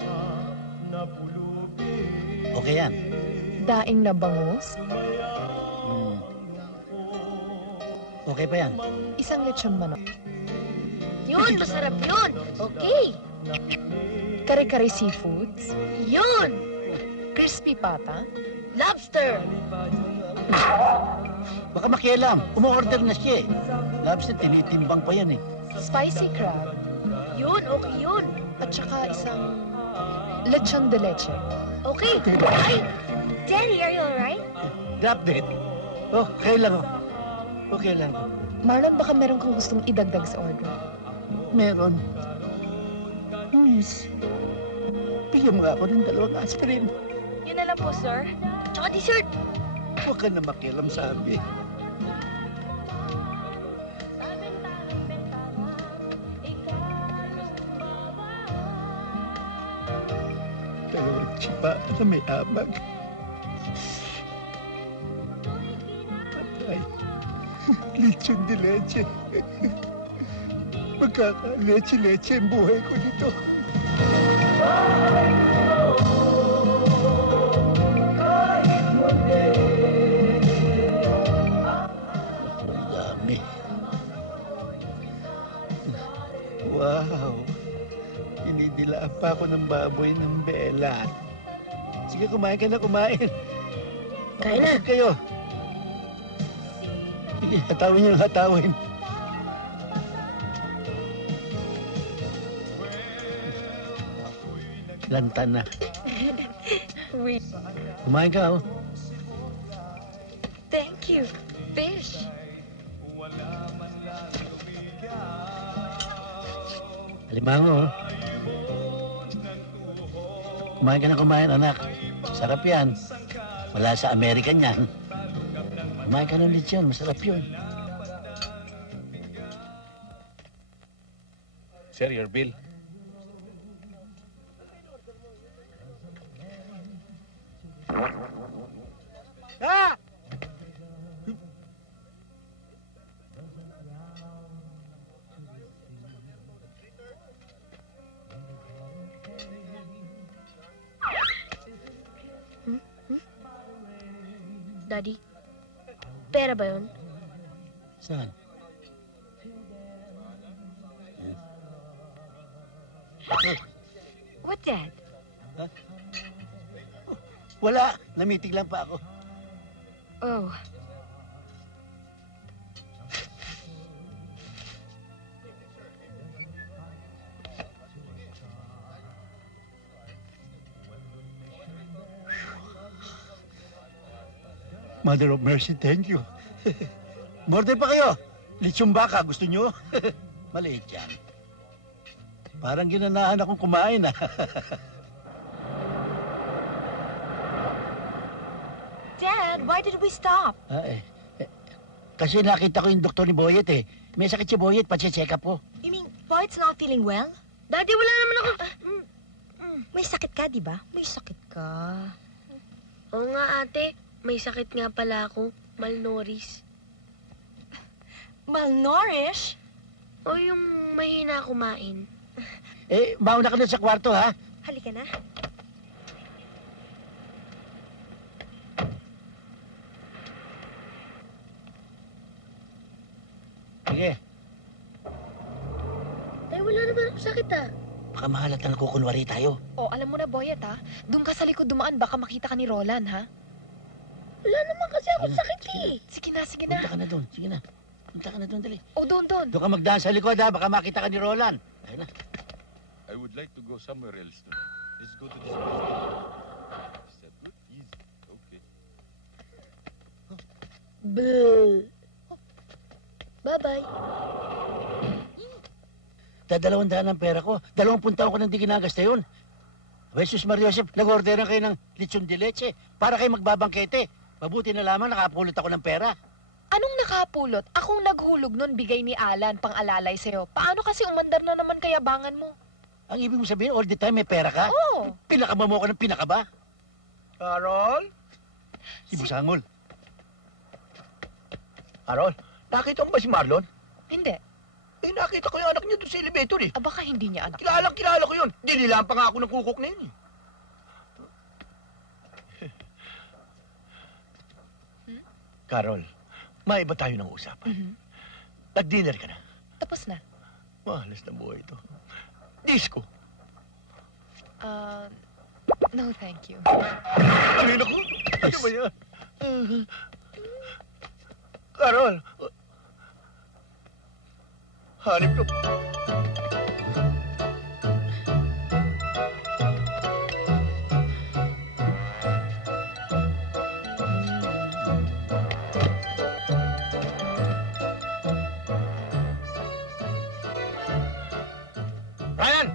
Okay yan. Daing na bangus. Okay pa yan. Isang lechon manok. Yun, masarap yun. Okay. Kare-kare seafoods. Yun. Crispy pata. Lobster. Baka makialam. Umorder na siya eh. Lobster, tinitimbang pa yan eh. Spicy crab. Yun, okay yun. At saka isang lechon de leche. Okay. Ay, Daddy, are you alright? Drop dead. Okay lang. Okay lang. Marlon, baka meron kang gustong idagdag sa order. Meron. Please. Bigyan mo ako ng 2 aspirin. Yun na lang po, sir. Tsaka dessert. Huwag ka na makialam sa amin. Dalawang tsipa na may amag. Patay. Lechon de leche. Magkaka-leche-leche ang buhay ko dito. Ang dami. Wow. Hinidilaan pa ako ng baboy ng bela. Sige, kumain ka na, kumain. Kain na. Busog kayo. Sige, hatawin niyo, hatawin. Lantan na. Kumain ka, oh. Thank you. Fish. Alimango, oh. Kumain ka na kumain, anak. Sarap yan. Wala sa American yan. Kumain ka ng lechon, masarap yun. Sir, your bill. Daddy, pera ba yun? Saan? What, Dad? Wala, namitig lang pa ako. Oh. Mother of Mercy, thank you. Morde pa kayo. Lechong baka, gusto nyo? Maliit yan. Parang ginanahan akong kumain, ah. Dad, why did we stop? Kasi nakita ko yung doktor ni Boyet, eh. May sakit si Boyet, pa-check up ko. You mean, Boyd's not feeling well? Daddy, wala naman ako... May sakit ka, di ba? May sakit ka. Oo nga, ate. May sakit nga pala ako. Malnourished. Malnourished? O yung mahina kumain. Mauna ka na sa kwarto, ha? Halika na. Sige. Tay, wala naman ako sakit, ah. Baka mahalata na kukunwari tayo. Oh, alam mo na, Boyet, ha? Doon ka sa likod dumaan, baka makita ka ni Roland, ha? Wala naman kasi ako sakit, eh. Sige na, sige na. Punta ka na doon, sige na. Punta ka na doon, dali. Oh, doon. Doon ka magdaan sa likod, ha? Baka makita ka ni Roland. Ayun na. I would like to go somewhere else tonight. Let's go to this place. Is that good? Easy. Okay. Blah. Bye-bye. Dadalawang daan ang pera ko. 20 taon ko nang di ginagasta yun. Jesus Maria Joseph, nag-orderan kayo ng lechon de leche para kayo magbabangkete. Mabuti na lamang nakapulot ako ng pera. Anong nakapulot? Akong naghulog nun, bigay ni Alan, pang-alalay sa'yo. Paano kasi umandar na naman kayabangan mo? Ang ibig mo sabihin, all the time may pera ka? Oo. Pinakaba mo ako ng pinakaba? Carol? Si Busangol. Carol, nakita mo ba si Marlon? Hindi. Nakita ko yung anak niya doon sa elevator, eh. Baka hindi niya anak. Kilala ko yun. Dinilaan pa nga ako ng kukok na yun, eh. Carol, may iba tayo ng usapan. Nag-dinner ka na? Tapos na. Mahalas na buhay ito. Disco. No, thank you. Ay, naku! Ano ba yan? Carol! Hanip ko. Ryan!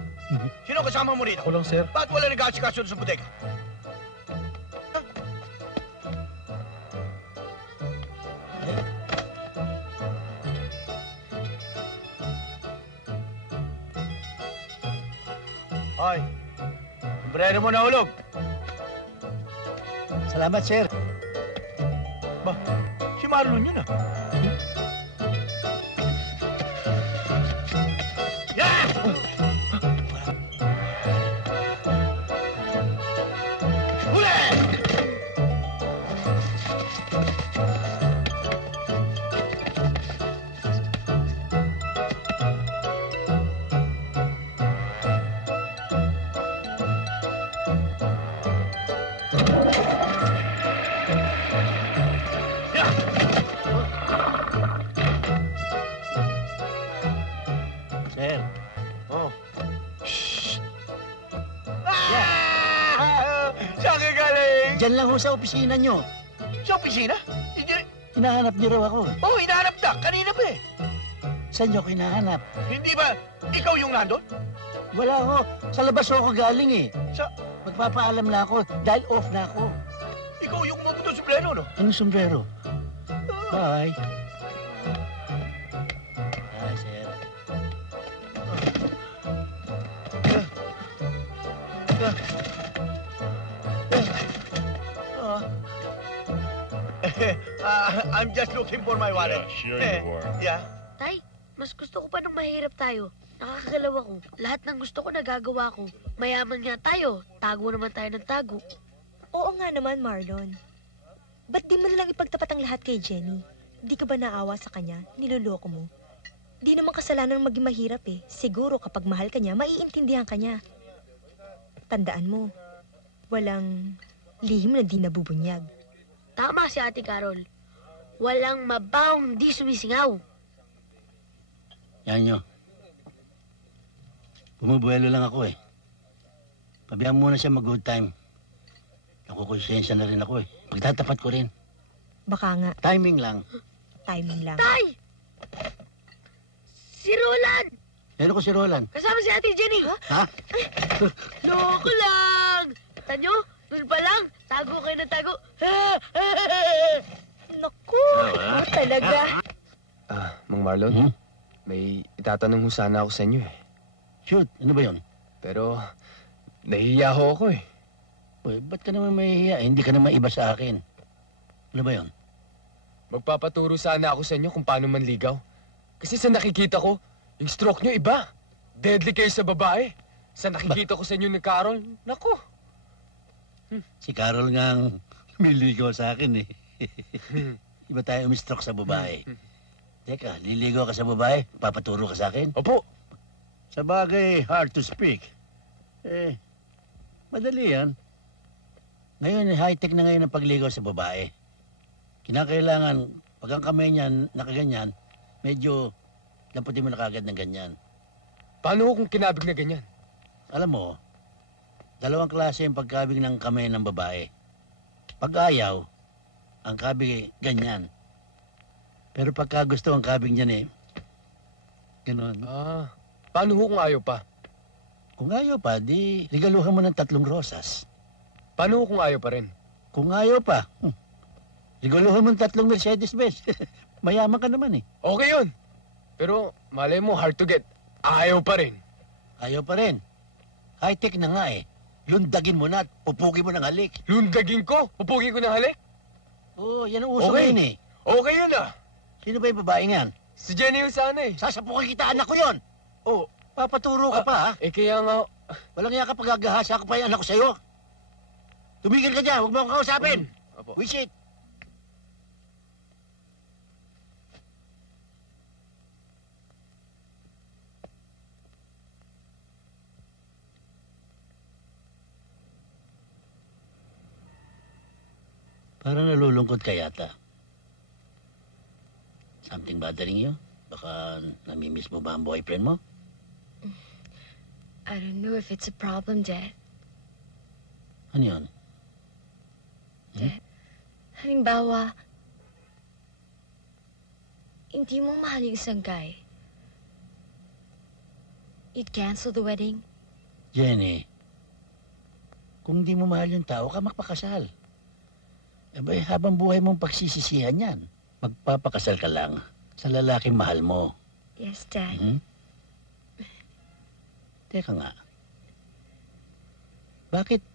Sino kasama mo rito? Ako lang, sir. Ba't wala nag-aasikaso sa bodega? Hoy, sombrero mo nahulog. Salamat, sir. Ba, si Marlon yun, ah. Yeah! Huli! Sir. Oh. Shh! Saan ka galing? Diyan lang ho sa opisina nyo. Sa opisina? Hinahanap niyo raw ako. Oo, hinahanap na. Kanina pa, eh. Saan niyo ako hinahanap? Hindi ba ikaw yung nandun? Wala ho. Sa labas ho ako galing, eh. Sa... Magpapaalam na ako dahil off na ako. Ikaw yung umabot ng sombrero, no? Anong sombrero? Bye. Bye, sir. I'm just looking for my wallet. Yeah, sure you are. Yeah. Tay, mas gusto ko pa nung mahirap tayo. Nakakagalaw ako. Lahat ng gusto ko nagagawa ko. Mayaman nga tayo. Tago naman tayo ng tago. Oo nga naman, Marlon. Ba't di mo nalang ipagtapat ang lahat kay Jenny? Di ka ba naawa sa kanya? Niloloko mo? Di naman kasalanan maging mahirap, eh. Siguro kapag mahal ka niya, maiintindihan ka niya. Tandaan mo, walang lihim na di nabubunyag. Tama si Ate Carol. Walang mabawang di sumisingaw. Yan nyo. Bumubuelo lang ako eh. Pabayaan muna siya mag-good time. Nakukonsensya na rin ako eh. Pagtatapat ko rin. Baka nga, Timing lang. timing lang. Tay! Si Roland! Meron ko si Roland. Kasama si Ate Jenny. Ha? Loko lang! Tanyo, doon pa lang. Tago kayo ng tago. Naku, talaga. Mang Marlon, may itatanong ho sana ako sa inyo eh. Shoot, ano ba yun? Pero, nahihiya ho ako eh. Uy, ba't ka naman mahihiya? Hindi ka naman iba sa akin. Ano ba yun? Magpapaturo sana ako sa inyo kung paano manligaw. Kasi sa nakikita ko, yung stroke nyo iba. Deadly kayo sa babae. Sa nakikita ko sa inyo ni Carol, naku. Si Carol nga ang miligaw sa akin eh. Iba tayo umistroke sa babae. Teka, liligaw ka sa babae? Papaturo ka sa akin? Opo. Sa bagay, hard to speak. Madali yan. Ngayon, high-tech na ngayon ang pagligaw sa babae. Kinakailangan, pag ang kamay niyan nakaganyan, medyo lamputin mo na kagad ng ganyan. Paano kung kinabig na ganyan? Alam mo, dalawang klase yung pagkabig ng kamay ng babae. Pag ayaw, ang kabig ganyan. Pero pagka gusto ang kabig niyan ganon. Paano kung ayaw pa? Kung ayaw pa, di regaluhan mo ng 3 rosas. Paano kung ayaw pa rin? Kung ayaw pa, regaluhan mo ng 3 Mercedes-Benz. Mayaman ka naman eh. Okay yun. Pero malay mo, hard to get. Ayaw pa rin. Ayaw pa rin. High-tech na nga eh. Lundagin mo na at pupugin mo ng halik. Lundagin ko? Pupugin ko ng halik? Oo, yan ang uso Okay. ngayon eh. Okay yun ah. Sino ba yung babae yan? Si Jenny yung sana eh. Sasapukin kita, anak ko yon. Oh, papaturo ka pa ha? Kaya nga... Walang iya ka pagagahasa ko pa yung anak ko sa'yo. Tumigil ka dyan, huwag mo akong kausapin. Wisit. Parang nalulungkot ka yata. Something bothering you? Baka namimiss mo ba ang boyfriend mo? I don't know if it's a problem, Dad. Ano yun? Dad, halimbawa, hindi mo mahal yung isang guy. You'd cancel the wedding? Jenny, kung di mo mahal yung tao ka, magpakasal. Abay, habang buhay mong pagsisisihan yan, magpapakasal ka lang sa lalaking mahal mo. Yes, Dad. Teka nga. Bakit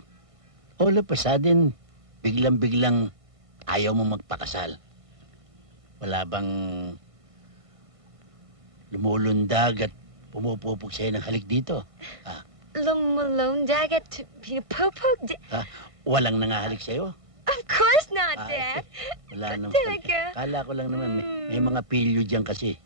all of a sudden, biglang-biglang ayaw mo magpakasal? Wala bang lumulundag at pumupupog sa'yo ng halik dito? Lumulundag at pinupupog? Walang nangahalik sa'yo? Of course not, Dad. Wala naman. Talaga? Kala ko lang naman, may mga pilyo dyan kasi.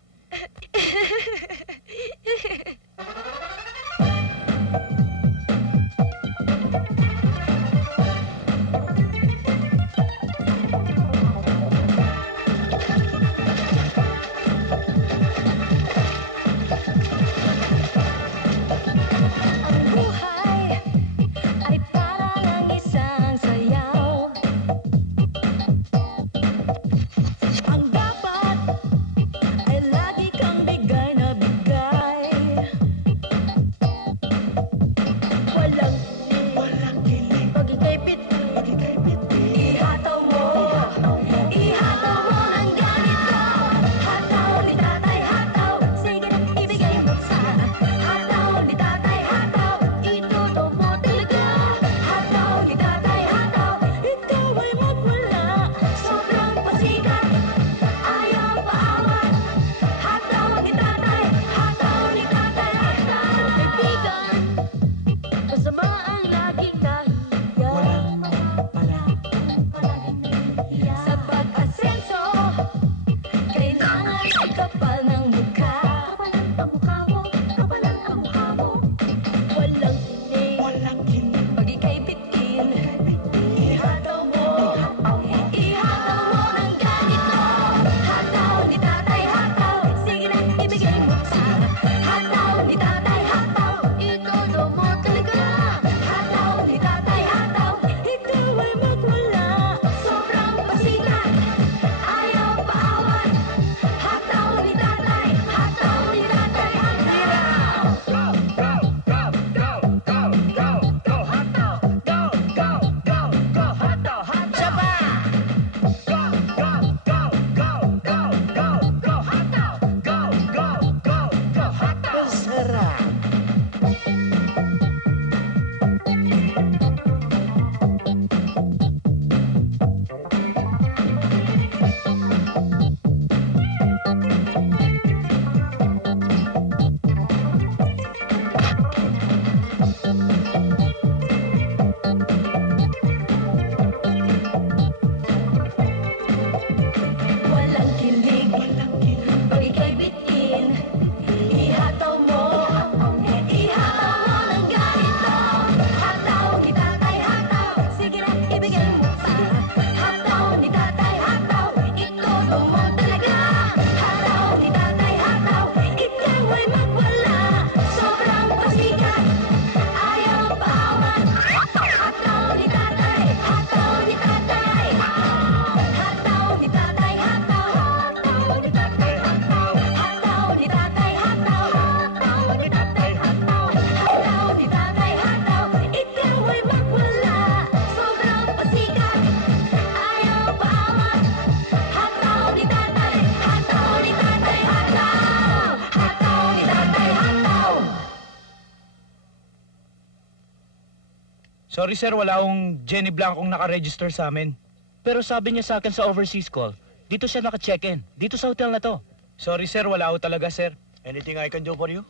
I love Sorry sir, wala akong Jenny Blancong nakaregister sa amin. Pero sabi niya sa akin sa overseas call, dito siya naka-check-in. Dito sa hotel na to. Sorry sir, wala ako talaga sir. Anything I can do for you?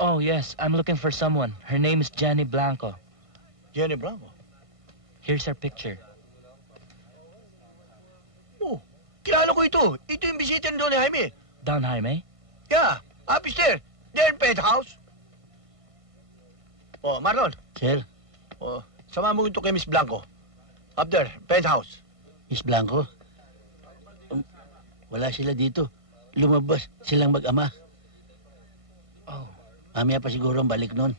Oh, yes. I'm looking for someone. Her name is Jenny Blanco. Jenny Blanco? Here's her picture. Oh, kilala ko ito. Ito yung bisita ni Don Jaime. Don Jaime? Yeah, upstairs. There in penthouse. Oh, Marlon. Sir? Oh, sama mo ito kay Miss Blanco. Up there, penthouse. Miss Blanco? Wala sila dito. Lumabas silang mag-ama. Oh. Mamaya pa siguro ang balik nun.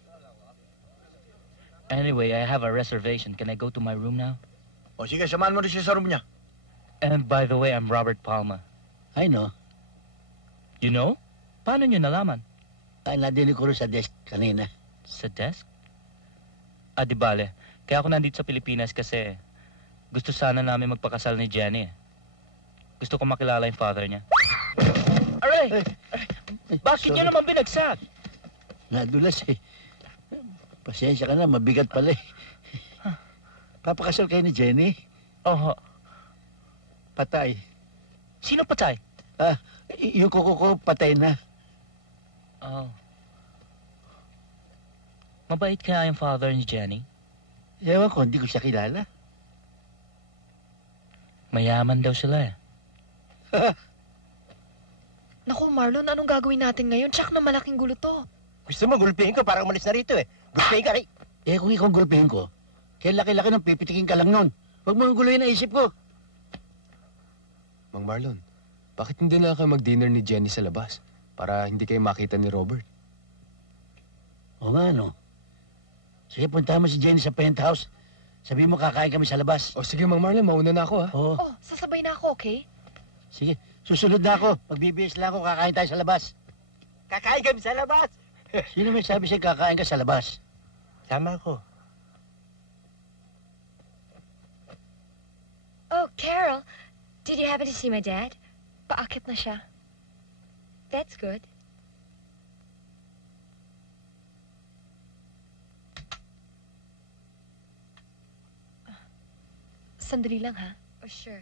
Anyway, I have a reservation. Can I go to my room now? O sige, samahan mo rin siya sa room niya. And by the way, I'm Robert Palma. I know. You know? Paano nyo nalaman? Ay, nadinig ko rin sa desk kanina. Sa desk? Ah, di bale. Kaya ako nandito sa Pilipinas kasi gusto sana namin magpakasal ni Jenny. Gusto ko makilala yung father niya. Aray! Bakit niyo naman binagsak? Nadulas eh. Pasensya ka na, mabigat pala eh. Papakasal kayo ni Jenny? Oo. Patay. Sino patay? Ah, yung kuko ko patay na. Oh. Mabait kaya yung father ni Jenny? Ewan ko, hindi ko siya kilala. Mayaman daw sila eh. Naku, Marlon, anong gagawin natin ngayon? Tsak na malaking gulo to. Gusto mo, gulpihin ko para umalis na rito eh. Gulpihin ka rin. Eh, kung ikaw gulpihin ko, kaya laki-laki nang pipitikin ka lang nun. Huwag mo nang guluhin ang isip ko. Mang Marlon, bakit hindi na kayo mag-dinner ni Jenny sa labas? Para hindi kayo makita ni Robert. O nga, no? Sige, punta mo si Jenny sa penthouse. Sabi mo kakain kami sa labas. O sige, Mang Marlon, mauna na ako ha. Oo. Oh, sasabay na ako, okay? Sige, susunod na ako. Pagbibihis lang ako, kakain tayo sa labas. Kakain kami sa labas. Sino may sabi sa'yo kakain ka sa labas? Sama ko. Oh, Carol, did you happen to see my dad? Paakit na siya. That's good. Sandali lang, ha? Oh, sure.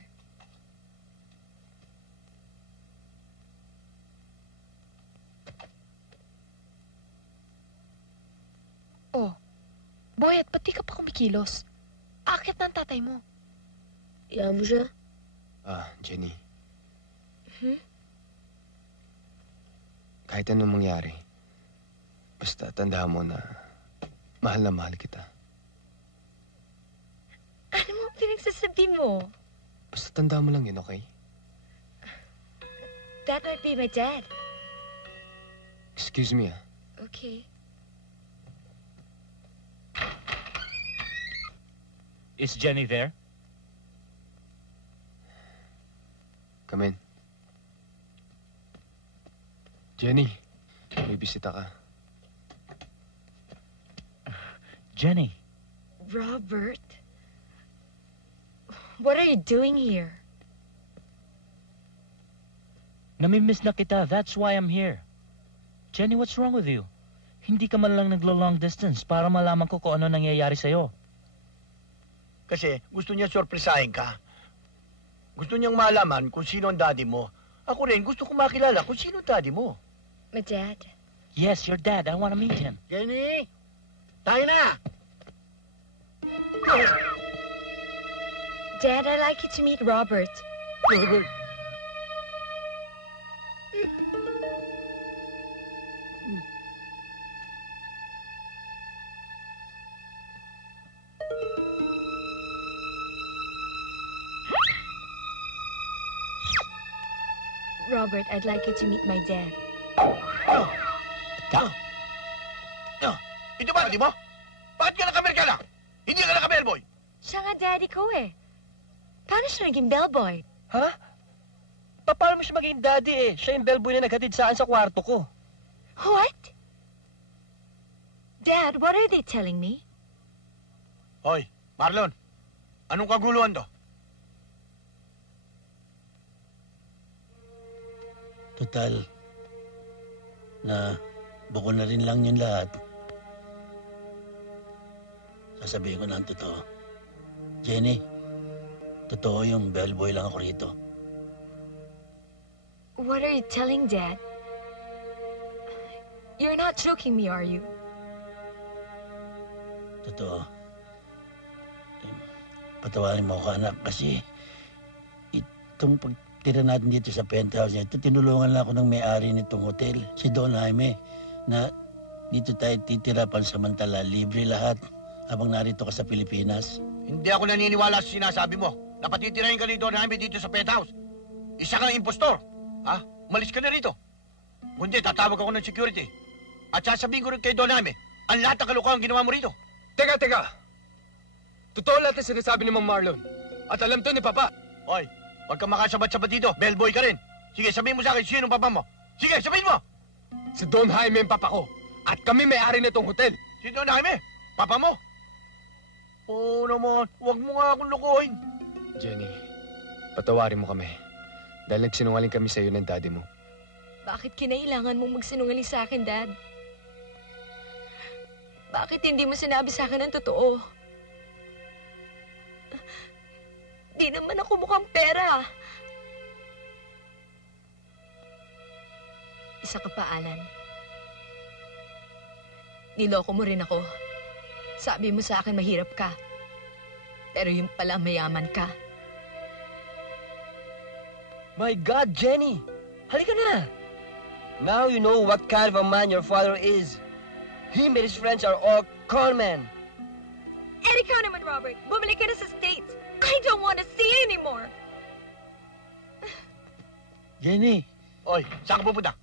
Oh, Boyet, ba't di ka pa kumikilos? Akit na ang tatay mo. Iyan mo siya? Jenny. Hmm? Kahit anong mangyari, basta tandaan mo na mahal kita. Ano mo pinagsasabi mo? Basta tandaan mo lang yun, okay? That might be my dad. Excuse me, Okay. Is Jenny there? Come in. Jenny, may bisita ka. Jenny. Robert? What are you doing here? Namimiss na kita. That's why I'm here. Jenny, what's wrong with you? Hindi ka man lang naglo-long distance para malaman ko kung ano nangyayari sa'yo. Kasi gusto niya sorpresahin ka. Gusto niyang malaman kung sino ang daddy mo. Ako rin, gusto ko makilala kung sino ang daddy mo. My dad? Yes, your dad. I want to meet him. Jenny! Tayo na! Dad, I'd like you to meet Robert. Robert. Robert, I'd like you to meet my dad. Ito ba, di mo? Bakit ka naka-Amerikana? Hindi ka naka-bellboy. Siya nga daddy ko eh. Paano siya naging bellboy? Ha? Paano mo siya maging daddy eh? Siya yung bellboy na naghatid saan sa kwarto ko. What? Dad, what are they telling me? Hoy, Marlon. Anong kaguluhan to? Total, na buko na rin lang yung lahat. Sasabihin ko na ang totoo. Jenny, totoo yung bellboy lang ako rito. What are you telling, Dad? You're not joking me, are you? Totoo. Patawarin mo ako, anak, kasi itong pagtira natin dito sa penthouse niya, ito tinulungan lang ako ng may-ari nitong hotel, si Don Jaime, na dito tayo titira pansamantala, libre lahat habang narito ka sa Pilipinas. Hindi ako naniniwala sa sinasabi mo. Napatitirahin ka ni Don Jaime dito sa penthouse. Isa kang impostor. Ha? Umalis ka na rito. Kundi tatawag ako ng security. At sasabihin ko rin kay Don Jaime, ang lahat ng kalokohan ginawa mo rito. Teka! Totoo lahat ang sinasabi ni Mang Marlon. At alam to ni Papa. Hoy, huwag kang makasabat-sabat dito. Bellboy ka rin. Sige, sabihin mo sa akin, sino ang papa mo? Sige, sabihin mo! Si Don Jaime ang papa ko. At kami may-ari nitong hotel. Si Don Jaime? Papa mo? Oo naman, huwag mo nga akong lokohin. Jenny, patawarin mo kami. Dahil nagsinungaling kami sa iyo ng daddy mo. Bakit kinailangan mong magsinungaling sa akin, Dad? Bakit hindi mo sinabi sa akin ang totoo? Di naman ako mukhang pera. Isa ka pa, Alan. Niloko mo rin ako. Sabi mo sa akin mahirap ka. Pero yung pala mayaman ka. My God, Jenny! Halika na! Now you know what kind of a man your father is. Him and his friends are all con men. Eddie ka naman, Robert. Bumalik ka na sa States. I don't want to see you anymore. Jenny! Oy, saan ka pupunta?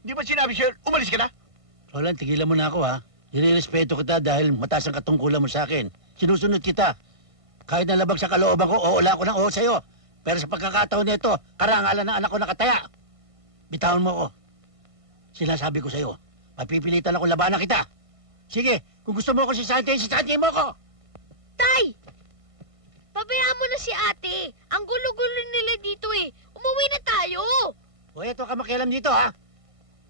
Di ba sinabi, sir, umalis ka na? Roland, tigilan mo na ako, ha? Nilirespeto kita dahil mataas ang katungkulan mo sa akin. Sinusunod kita. Kahit nalabag sa kalooban ko, wala ko ng oo sa'yo. Pero sa pagkakataon nito, karangalan ng anak ko nakataya. Bitawan mo ko. Sinasabi ko sa'yo, mapipilitan ako labanan kita. Sige, kung gusto mo ako sisante mo ko. Tay! Pabayaan mo na si ate. Ang gulo-gulo nila dito eh. Umuwi na tayo. O eto ka makialam dito, ha?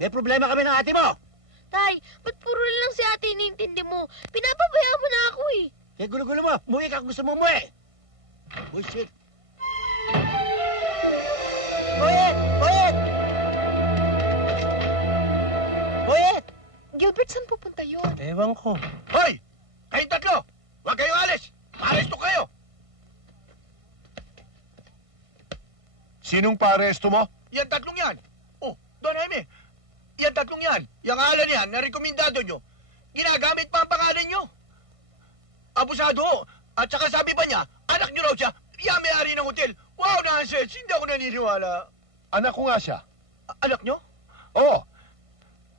May problema kami ng ate mo. Tay, ba't puro lang si ate inintindi mo? Pinapabayaan mo na ako eh. Kaya gulo-gulo mo, umuwi ka kung gusto mo umuwi. Oh, shit. Boyet! Boyet! Boyet! Gilbert, saan pupunta yun? Ewan ko. Hoy! Kayong tatlo! Huwag kayong alis! Maaresto kayo! Sinong paaresto mo? Yan tatlong yan! Oh, Don Jaime! Yan tatlong yan! Yung ngalan yan na rekomendado nyo, ginagamit pa ang pangalan nyo! Abusado! At saka sabi pa niya, anak nyo raw siya, yan may-ari ng hotel. Wow, nonsense! Hindi ako naniniwala. Anak ko nga siya. Anak nyo? Oo.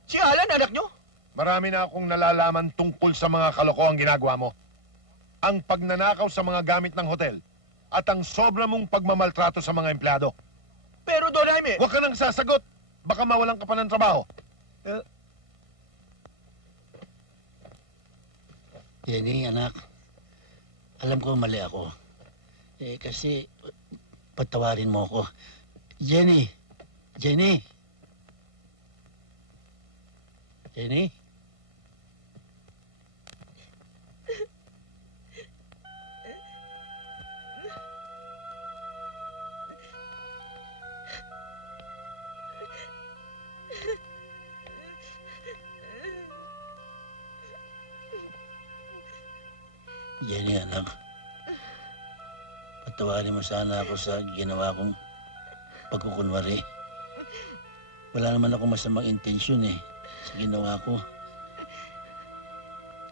Si Alan, anak nyo? Marami na akong nalalaman tungkol sa mga kalokohang ginagawa mo. Ang pagnanakaw sa mga gamit ng hotel at ang sobra mong pagmamaltrato sa mga empleyado. Pero Don Jaime... Huwag ka nang sasagot. Baka mawalan ka pa ng trabaho. Jenny, anak. Alam ko mali ako. Kasi patawarin mo ako. Jenny! Jenny! Jenny? Jenny, anak. Patawarin mo sana ako sa ginawa kong pagkukunwari. Wala naman ako masamang intensyon sa ginawa ko.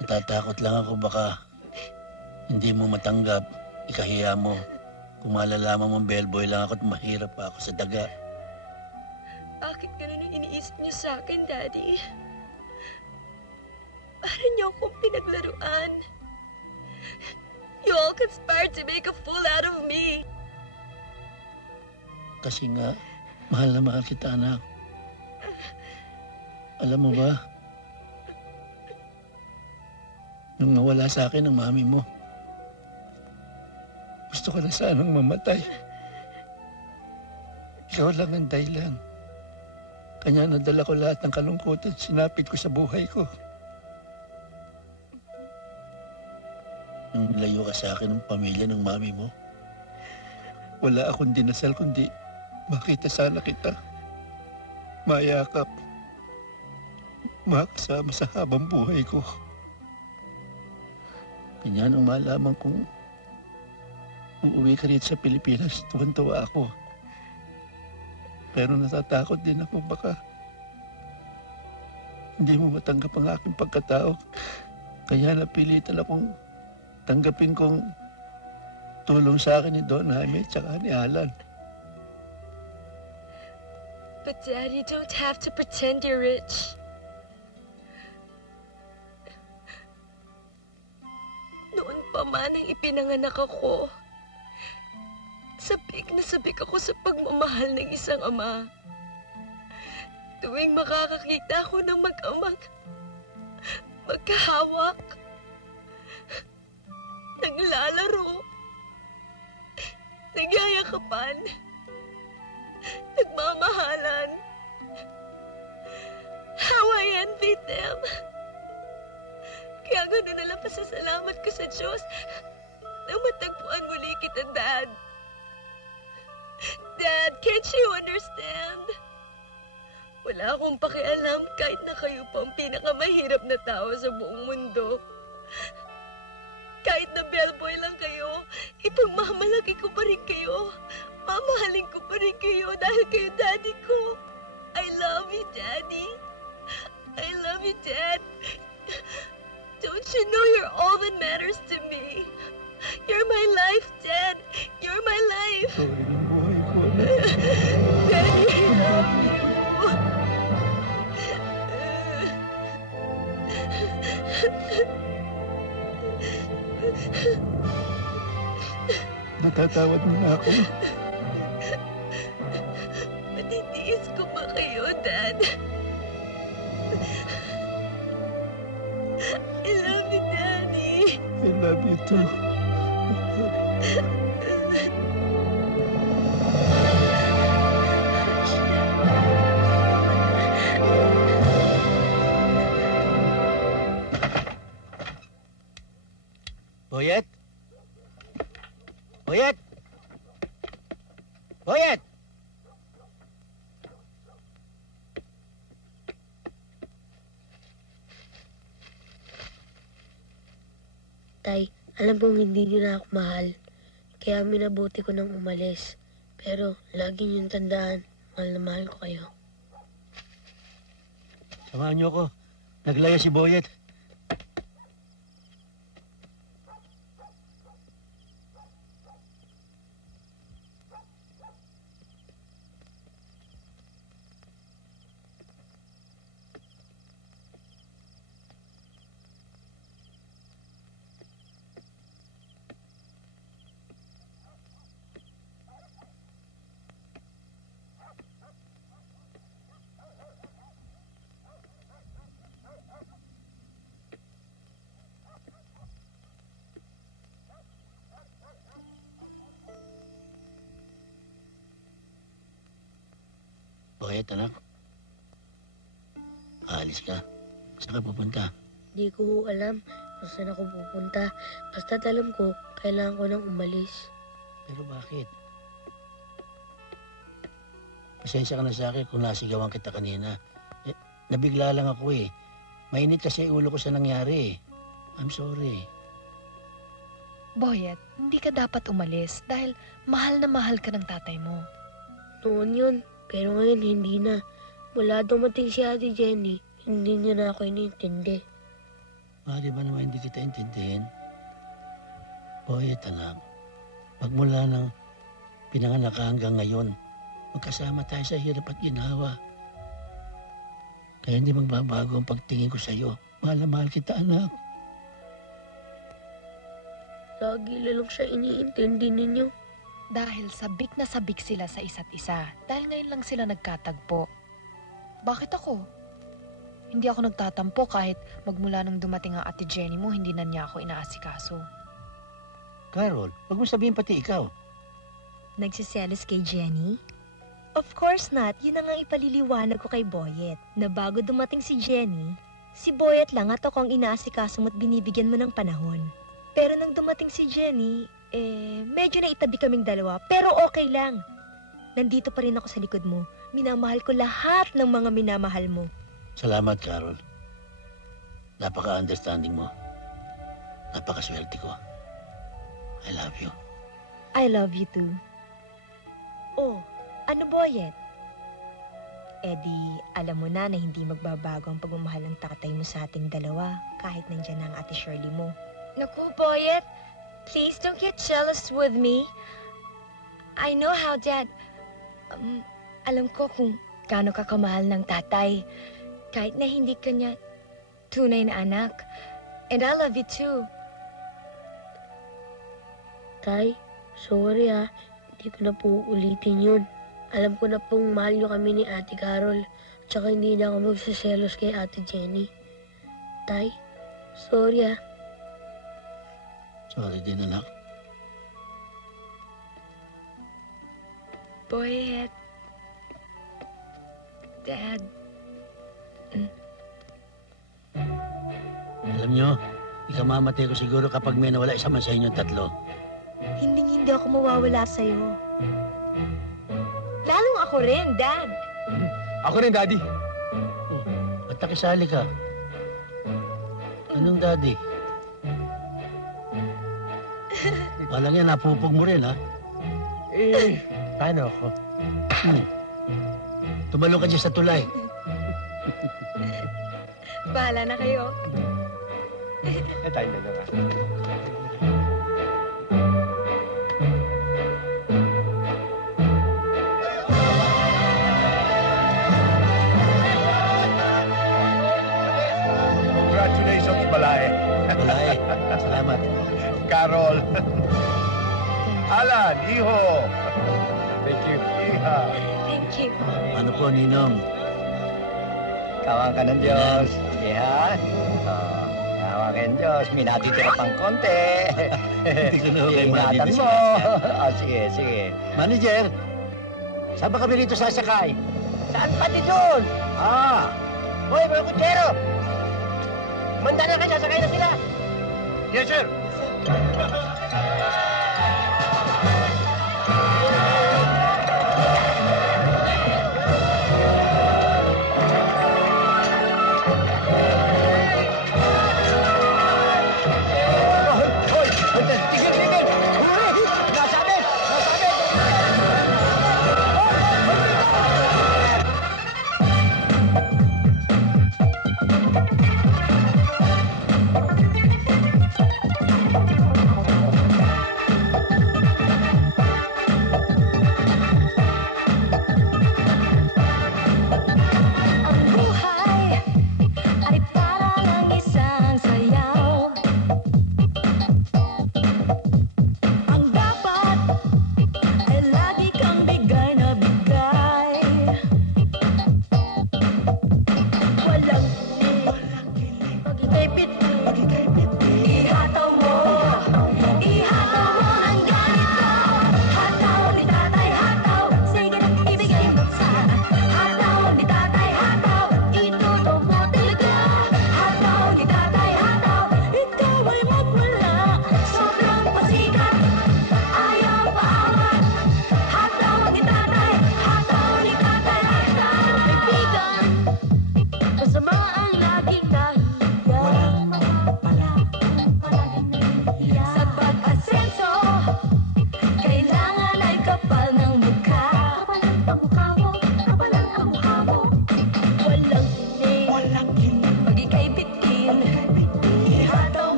Natatakot lang ako baka hindi mo matanggap, ikahiya mo. Kung malalaman mong bellboy lang ako at mahirap pa ako sa daga. Bakit ganun ang iniisip niyo sa akin, Daddy? Para niyo akong pinaglaruan. You all conspired to make a fool out of me. Kasi nga, mahal na mahal kita, anak. Alam mo ba, nung nawala sa akin ang mami mo, gusto ko na sanang mamatay. Ikaw lang ang dahilan. Kanya nadala ko lahat ng kalungkutan, sinapit ko sa buhay ko. Nung layo ka sa akin ng pamilya ng mami mo, wala akong dinasal kundi makita sana kita. Mayakap. Makasama sa habang buhay ko. Kanya nang malaman kong uuwi ka rito sa Pilipinas, tuwan-tuwa ako. Pero natatakot din ako baka hindi mo matanggap ang aking pagkatao. Kaya napilitan akong tanggapin kong tulong sa akin ni Don Jaime at ni Alan. But Dad, you don't have to pretend you're rich. Noon pa man nang ipinanganak ako, sabik na sabik ako sa pagmamahal ng isang ama. Tuwing makakakita ako ng mag-amang magkahawak, naglalaro, nagyayakapan, nagmamahalan. How I envy them. Kaya gano'n na lang pasasalamat ko sa Diyos na matagpuan muli kita, Dad. Dad, can't you understand? Wala akong pakialam kahit na kayo pa ang pinakamahirap na tao sa buong mundo. Kahit na bellboy lang kayo, ipagmamalaki ko pa rin kayo. Mamahalin ko pa rin kayo dahil kayo daddy ko. I love you, Daddy. I love you, Dad. Don't you know you're all that matters to me? You're my life, Dad. You're my life. Daddy, I love you. Natatawad mo na ako. Matitiis ko ba kayo, Dad? I love you, Daddy. I love you too. Boyet? Boyet? Boyet! Tay, alam kong hindi niyo na ako mahal. Kaya minabuti ko nang umalis. Pero lagi niyong tandaan, mahal na mahal ko kayo. Samahan niyo ako. Naglaya si Boyet. Boyet, anak. Aalis ka. Saan ka pupunta? Di ko alam kung saan ako pupunta. Basta't alam ko, kailangan ko nang umalis. Pero bakit? Pasensya ka na sa akin kung nasigawan kita kanina. Nabigla lang ako eh. Mainit kasi ulo ko sa nangyari eh. I'm sorry. Boyet, hindi ka dapat umalis dahil mahal na mahal ka ng tatay mo. Noon yun, pero ngayon hindi na. Mula dumating si Ate Jenny, hindi niya na ako iniintindi. Bakit ba naman hindi kita intindihin? Boyet, anak. Magmula ng pinanganak ka hanggang ngayon, magkasama tayo sa hirap at ginhawa. Kaya hindi magbabago ang pagtingin ko sa'yo. Mahal na mahal kita, anak. Lagi lang siya iniintindi ninyo. Dahil sabik na sabik sila sa isa't isa. Dahil ngayon lang sila nagkatagpo. Bakit ako? Hindi ako nagtatampo kahit magmula nung dumating ang Ate Jenny mo, hindi na niya ako inaasikaso. Carol, wag mo sabihin pati ikaw. Nagsiselos kay Jenny? Of course not. Yun ang ipaliliwanag ko kay Boyet. Na bago dumating si Jenny, si Boyet lang at ako ang inaasikaso mo't binibigyan mo ng panahon. Pero nang dumating si Jenny, medyo naitabi kaming dalawa. Pero okay lang. Nandito pa rin ako sa likod mo. Minamahal ko lahat ng mga minamahal mo. Salamat, Carol. Napaka-understanding mo. Napakaswerte ko. I love you. I love you too. Oh, ano Boyet? Di, alam mo na hindi magbabago ang pagmamahal ng tatay mo sa ating dalawa kahit nandiyan na ang ate Shirley mo. Naku, Boyet, please don't get jealous with me. I know how Dad... alam ko kung gaano ka kamahal ng tatay. Kahit na hindi ka niya tunay na anak. And I love you too. Tay, sorry hindi ko na po ulitin yun. Alam ko na pong mahal nyo kami ni Ate Carol. Tsaka hindi na ako magsaselos kay Ate Jenny. Tay, sorry Sorry din, anak. Boyet. Dad. Alam nyo, ikamamatay ko siguro kapag may nawala isa man sa inyong tatlo. Hindi ako mawawala sa'yo. Lalong ako rin, Dad. Ako rin, Daddy. Ba't nakisali ka? Anong daddy? Walang yan, napupog mo rin, ha? Paano ako? Tumalong ka dyan sa tulay. Bahala na kayo. Tayo na lang. Congratulations, Balay. Balay, salamat. Carol. Alan, iho. Thank you. Iha. Thank you. Ano po, Ninong? Kawang ka ng Diyos. Iha. Kawang ka ng Diyos. May natitira pang konti. Hindi ko na kayo Iingatan mo. madidiscuss. Sige. Manager, saan ba kami rito sasakay? Saan pa di doon? Hoy, mga kutsero! Manda na kayo, sasakay na sila! Yes, sir.